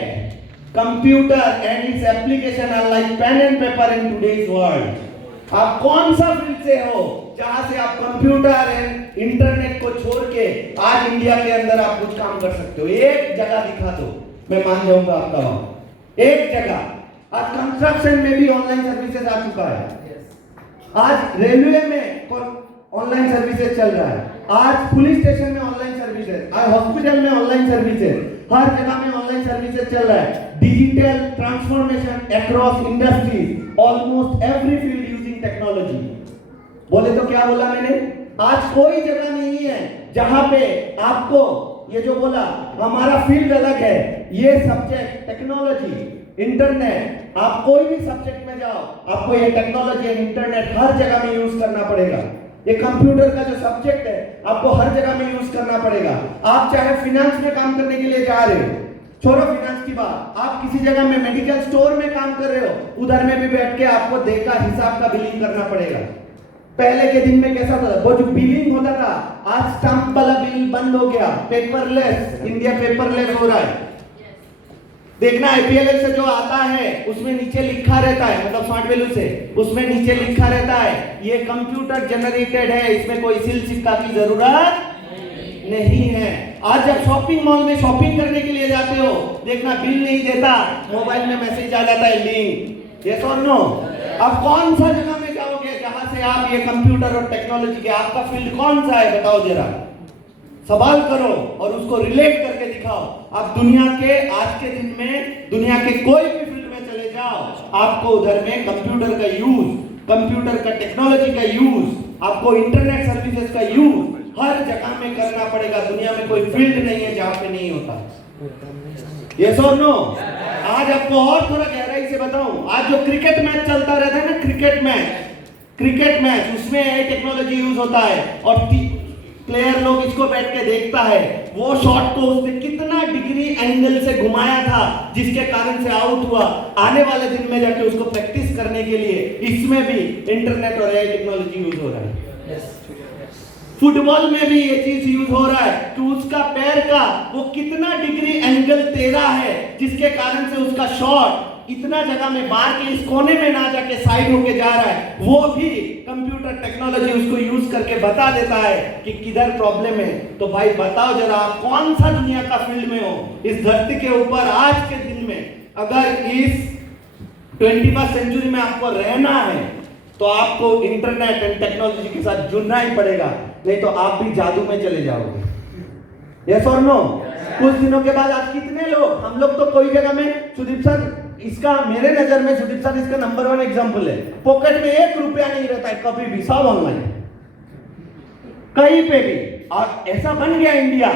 Computer and its application are like pen and paper in today's world. आप कौन सा फील्ड से हो जहां से आप कंप्यूटर एंड इंटरनेट को छोड़ के आज इंडिया के अंदर आप कुछ काम कर सकते हो? एक जगह दिखा दो, मैं मान जाऊंगा आपका वहां। एक जगह। आज कंस्ट्रक्शन में भी ऑनलाइन सर्विसेज आ चुका है। आज रेलवे में ऑनलाइन सर्विसेज चल रहा है। आज पुलिस स्टेशन में ऑनलाइन सर्विसेज, आज हॉस्पिटल में ऑनलाइन सर्विसेज, हर जगह में ऑनलाइन सर्विसेज चल रहा है। Digital transformation across industries, almost every field using technology. बोले तो क्या बोला मैंने? आज कोई जगह नहीं है जहां पे आपको ये जो बोला हमारा फील्ड अलग है, ये सब्जेक्ट टेक्नोलॉजी, इंटरनेट, आप कोई भी सब्जेक्ट में जाओ आपको ये टेक्नोलॉजी एंड इंटरनेट हर जगह में यूज करना पड़ेगा। ये कंप्यूटर का जो सब्जेक्ट है आपको हर जगह में यूज करना पड़ेगा। आप चाहे फिनेंस में काम करने के लिए जा रहे हो, छोड़ो फिनेंस की बात, आप किसी जगह में मेडिकल स्टोर में काम कर रहे हो, उधर में भी बैठ के आपको देखा हिसाब का बिलिंग करना पड़ेगा। पहले के दिन में कैसा था? वो जो बिलिंग होता था, आज स्टैंप वाला बिल बंद हो गया, पेपरलेस, इंडिया पेपरलेस हो रहा है। देखना आईपीएल से जो आता है उसमें नीचे लिखा रहता है, मतलब शॉर्ट वैल्यू से उसमें नीचे लिखा रहता है ये कंप्यूटर जनरेटेड है, इसमें कोई सील सिक्का की जरूरत नहीं है। आज जब शॉपिंग मॉल में शॉपिंग करने के लिए जाते हो, देखना बिल नहीं देता, मोबाइल में मैसेज आ जाता है लिंक, यस और नो। अब कौन सा जगह में जाओगे जहां से आप ये कंप्यूटर और टेक्नोलॉजी के, आपका फील्ड कौन सा है बताओ जरा, सवाल करो और उसको रिलेट करके दिखाओ। आप दुनिया के आज के दिन में दुनिया के कोई भी फील्ड में चले जाओ, आपको उधर में कंप्यूटर का यूज, कंप्यूटर का टेक्नोलॉजी का यूज, आपको इंटरनेट सर्विसेज का यूज हर जगह में करना पड़ेगा। दुनिया में कोई फील्ड नहीं है जहां पे नहीं होता। यस और नो? आज आपको और थोड़ा गहराई से बताऊं, आज जो क्रिकेट मैच चलता रहता है ना, क्रिकेट मैच उसमें टेक्नोलॉजी यूज होता है और प्लेयर लोग इसको बैठ के देखता है, वो शॉट को उसने कितना डिग्री एंगल से घुमाया था जिसके कारण से आउट हुआ। आने वाले दिन में जाके उसको प्रैक्टिस करने के लिए इसमें भी इंटरनेट और एआई टेक्नोलॉजी यूज हो रहा है। फुटबॉल में भी ये चीज यूज हो रहा है कि उसका पैर का वो कितना डिग्री एंगल तेरा है जिसके कारण से उसका शॉट इतना जगह में बाहर के इस कोने में ना जाके साइड होके जा रहा है, वो भी कंप्यूटर टेक्नोलॉजी उसको यूज करके बता देता है कि किधर प्रॉब्लम है। तो भाई बताओ जरा, आप कौन सा दुनिया का फील्ड में हो इस धरती के ऊपर आज के दिन में? अगर इस 21वीं सेंचुरी में आपको रहना है तो आपको इंटरनेट एंड टेक्नोलॉजी के साथ जुड़ना ही पड़ेगा, नहीं तो आप भी जादू में चले जाओगे। यस और नो? कुछ दिनों के बाद आज कितने लोग, हम लोग तो कोई जगह में, सुदीप सर इसका मेरे नजर में, सुदीप सर इसका नंबर 1 एग्जांपल है, पॉकेट में 1 रुपया नहीं रहता है कभी भी, सब ऑनलाइन कहीं पे भी। और ऐसा बन गया इंडिया,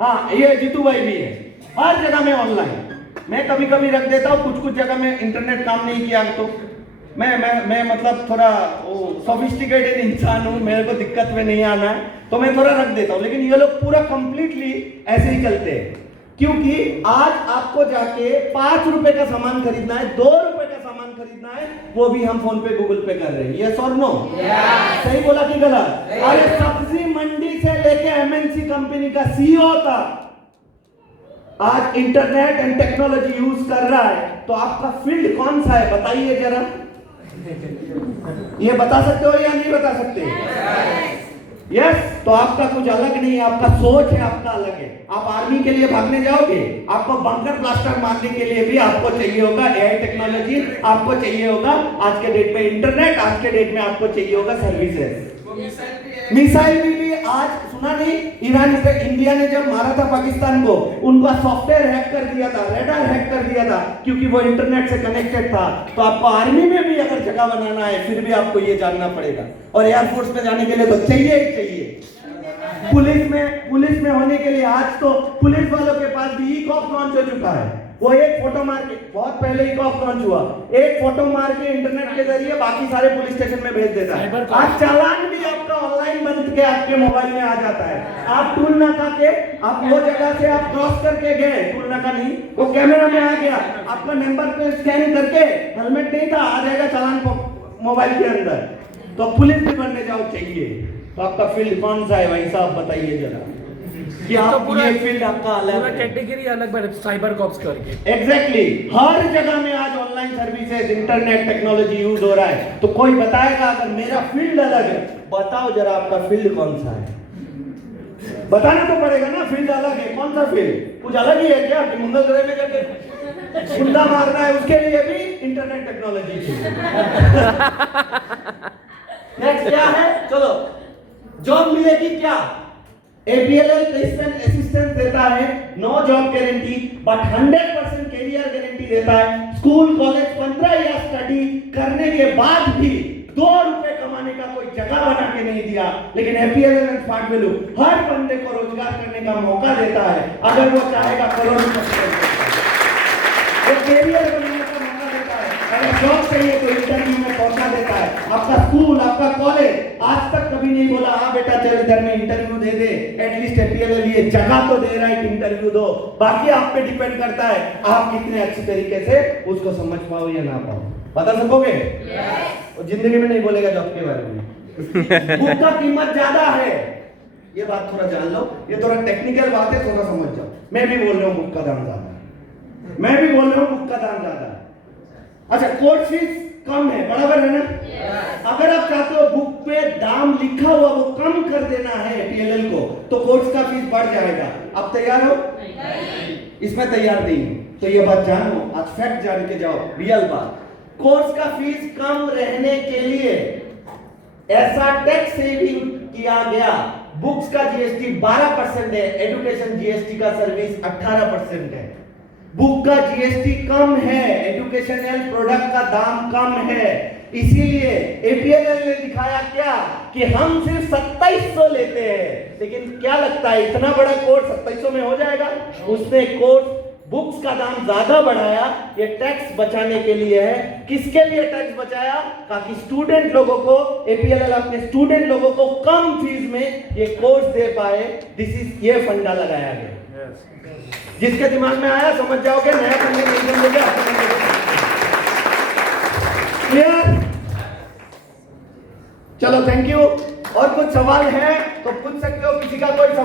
हाँ ये जीतू भाई भी है, हर जगह में ऑनलाइन। मैं कभी कभी रख देता हूँ, कुछ जगह में इंटरनेट काम नहीं किया तो मैं मतलब थोड़ा सोफिस्टिकेटेड इंसान हूँ, मेरे को दिक्कत में नहीं आना है तो मैं थोड़ा रख देता हूँ। लेकिन ये लोग पूरा कंप्लीटली ऐसे ही चलते हैं, क्योंकि आज आपको जाके 5 रुपए का सामान खरीदना है, 2 रुपए का सामान खरीदना है, वो भी हम फोन पे गूगल पे कर रहे हैं। यस और नो? सही बोला कि गलत? अरे सब्जी मंडी से लेके एमएनसी कंपनी का सीईओ तक आज इंटरनेट एंड टेक्नोलॉजी यूज कर रहा है। तो आपका फील्ड कौन सा है बताइए जरा, ये बता सकते हो या नहीं बता सकते? यस तो आपका कुछ अलग नहीं है, आपका सोच है, आपका अलग है। आप आर्मी के लिए भागने जाओगे, आपको बंकर ब्लास्टर मारने के लिए भी आपको चाहिए होगा एआई टेक्नोलॉजी, आपको चाहिए होगा आज के डेट में इंटरनेट, आज के डेट में आपको चाहिए होगा सर्विसेज। मिसाइल भी आज सुना नहीं, ईरान से इंडिया ने जब मारा था पाकिस्तान को, उनका सॉफ्टवेयर हैक कर दिया था, रेडार हैक कर दिया था, क्योंकि वो इंटरनेट से कनेक्टेड था। तो आपको आर्मी में भी अगर जगह बनाना है फिर भी आपको ये जानना पड़ेगा, और एयरफोर्स में जाने के लिए तो चाहिए ही चाहिए। पुलिस में होने के लिए आज तो पुलिस वालों के पास भी ई-कॉप लॉन्च हो चुका है। वो एक फोटो मार के, बहुत पहले ही कॉफ लॉन्च हुआ, एक फोटो मार के इंटरनेट के जरिए बाकी सारे पुलिस स्टेशन में भेज देता है। आज चालान भी आपका ऑनलाइन बन के आपके मोबाइल में आ जाता है। आप टूल नाका के, आप वो जगह से आप क्रॉस करके गए, टूल नाका नहीं, वो कैमरा में आ गया, आपका नंबर पे स्कैन करके, हेलमेट नहीं था, आ जाएगा चालान मोबाइल के अंदर। तो पुलिस भी बनने जाओ चाहिए, तो आपका फील्ड कौन सा है भाई साहब, बताइए जरा कि आप ये फील्ड आपका अलग पूरा है। कैटेगरी अलग है साइबर कॉप्स करके। एग्जैक्टली हर जगह में आज online services, internet technology use हो रहा है। तो कोई बताएगा अगर मेरा फील्ड अलग है, बताओ जरा आपका फील्ड कौन सा है, बताना तो पड़ेगा ना। फील्ड अलग है, कौन सा फील्ड, कुछ अलग ही है क्या कि मंगल ग्रह में जाके कुंडा मारना है, उसके लिए भी इंटरनेट टेक्नोलॉजी चाहिए। नेक्स्ट क्या है, चलो जॉब मिलेगी क्या, APLL प्लेसमेंट असिस्टेंस देता है, no job guarantee but 100% career guarantee देता है। स्कूल कॉलेज 15 या स्टडी करने के बाद भी 2 रुपए कमाने का कोई जगह बना के नहीं दिया, लेकिन APLL एंड स्मार्ट वैल्यू हर बंदे को रोजगार करने का मौका देता है। अगर वो चाहेगा करोड़ों वो कैरियर बनाने का मौका देता है। अगर जॉब चाहिए तो इंटरव्यू में पहुंचा देता है। आपका स्कूल, आपका कॉलेज आज तक कभी नहीं बोला हाँ बेटा चल इधर में इंटरव्यू दे दे, एटलीस्ट APLL ये जगह तो दे रहा है कि इंटरव्यू दो। बाकी आप पे डिपेंड करता है आप कितने अच्छी तरीके से उसको समझ पाओ या ना पाओ। बता सकोगे? और जिंदगी में नहीं बोलेगा जॉब के बारे में। बुक का कीमत ज्यादा है, ये बात थोड़ा जान लो, ये थोड़ा टेक्निकल बात है, थोड़ा समझ जाओ। मैं भी बोल रहा हूँ बुक का दाम ज्यादा है, मैं भी बोल रहा हूँ बुक का दाम ज्यादा है। अच्छा कोर्स फीस कम है, बराबर है ना। अगर आप चाहते हो बुक पे दाम लिखा हुआ वो कम कर देना है APLL को, तो कोर्स का फीस बढ़ जाएगा। आप तैयार हो? इसमें तैयार नहीं हो तो ये बात जानो, आज फैक्ट जान के जाओ, रियल बात। कोर्स का फीस कम रहने के लिए ऐसा टैक्स सेविंग किया गया। बुक्स का GST 12% है, एजुकेशन GST का सर्विस 18% है। बुक का GST कम है, एजुकेशनल प्रोडक्ट का दाम कम है, इसीलिए APLL ने दिखाया क्या कि हम सिर्फ 2700 लेते हैं। लेकिन क्या लगता है इतना बड़ा कोर्स 2700 में हो जाएगा? उसने कोर्स बुक्स का दाम ज्यादा बढ़ाया, ये टैक्स बचाने के लिए है। किसके लिए टैक्स बचाया? ताकि स्टूडेंट लोगों को, APLL अपने स्टूडेंट लोगों को कम फीस में ये कोर्स दे पाए। दिस इज ये फंडा लगाया गया। जिसके दिमाग में आया समझ जाओगे, नया फंडा नहीं समझोगे। क्लियर? चलो थैंक यू। और कुछ सवाल है तो पूछ सकते हो, किसी का कोई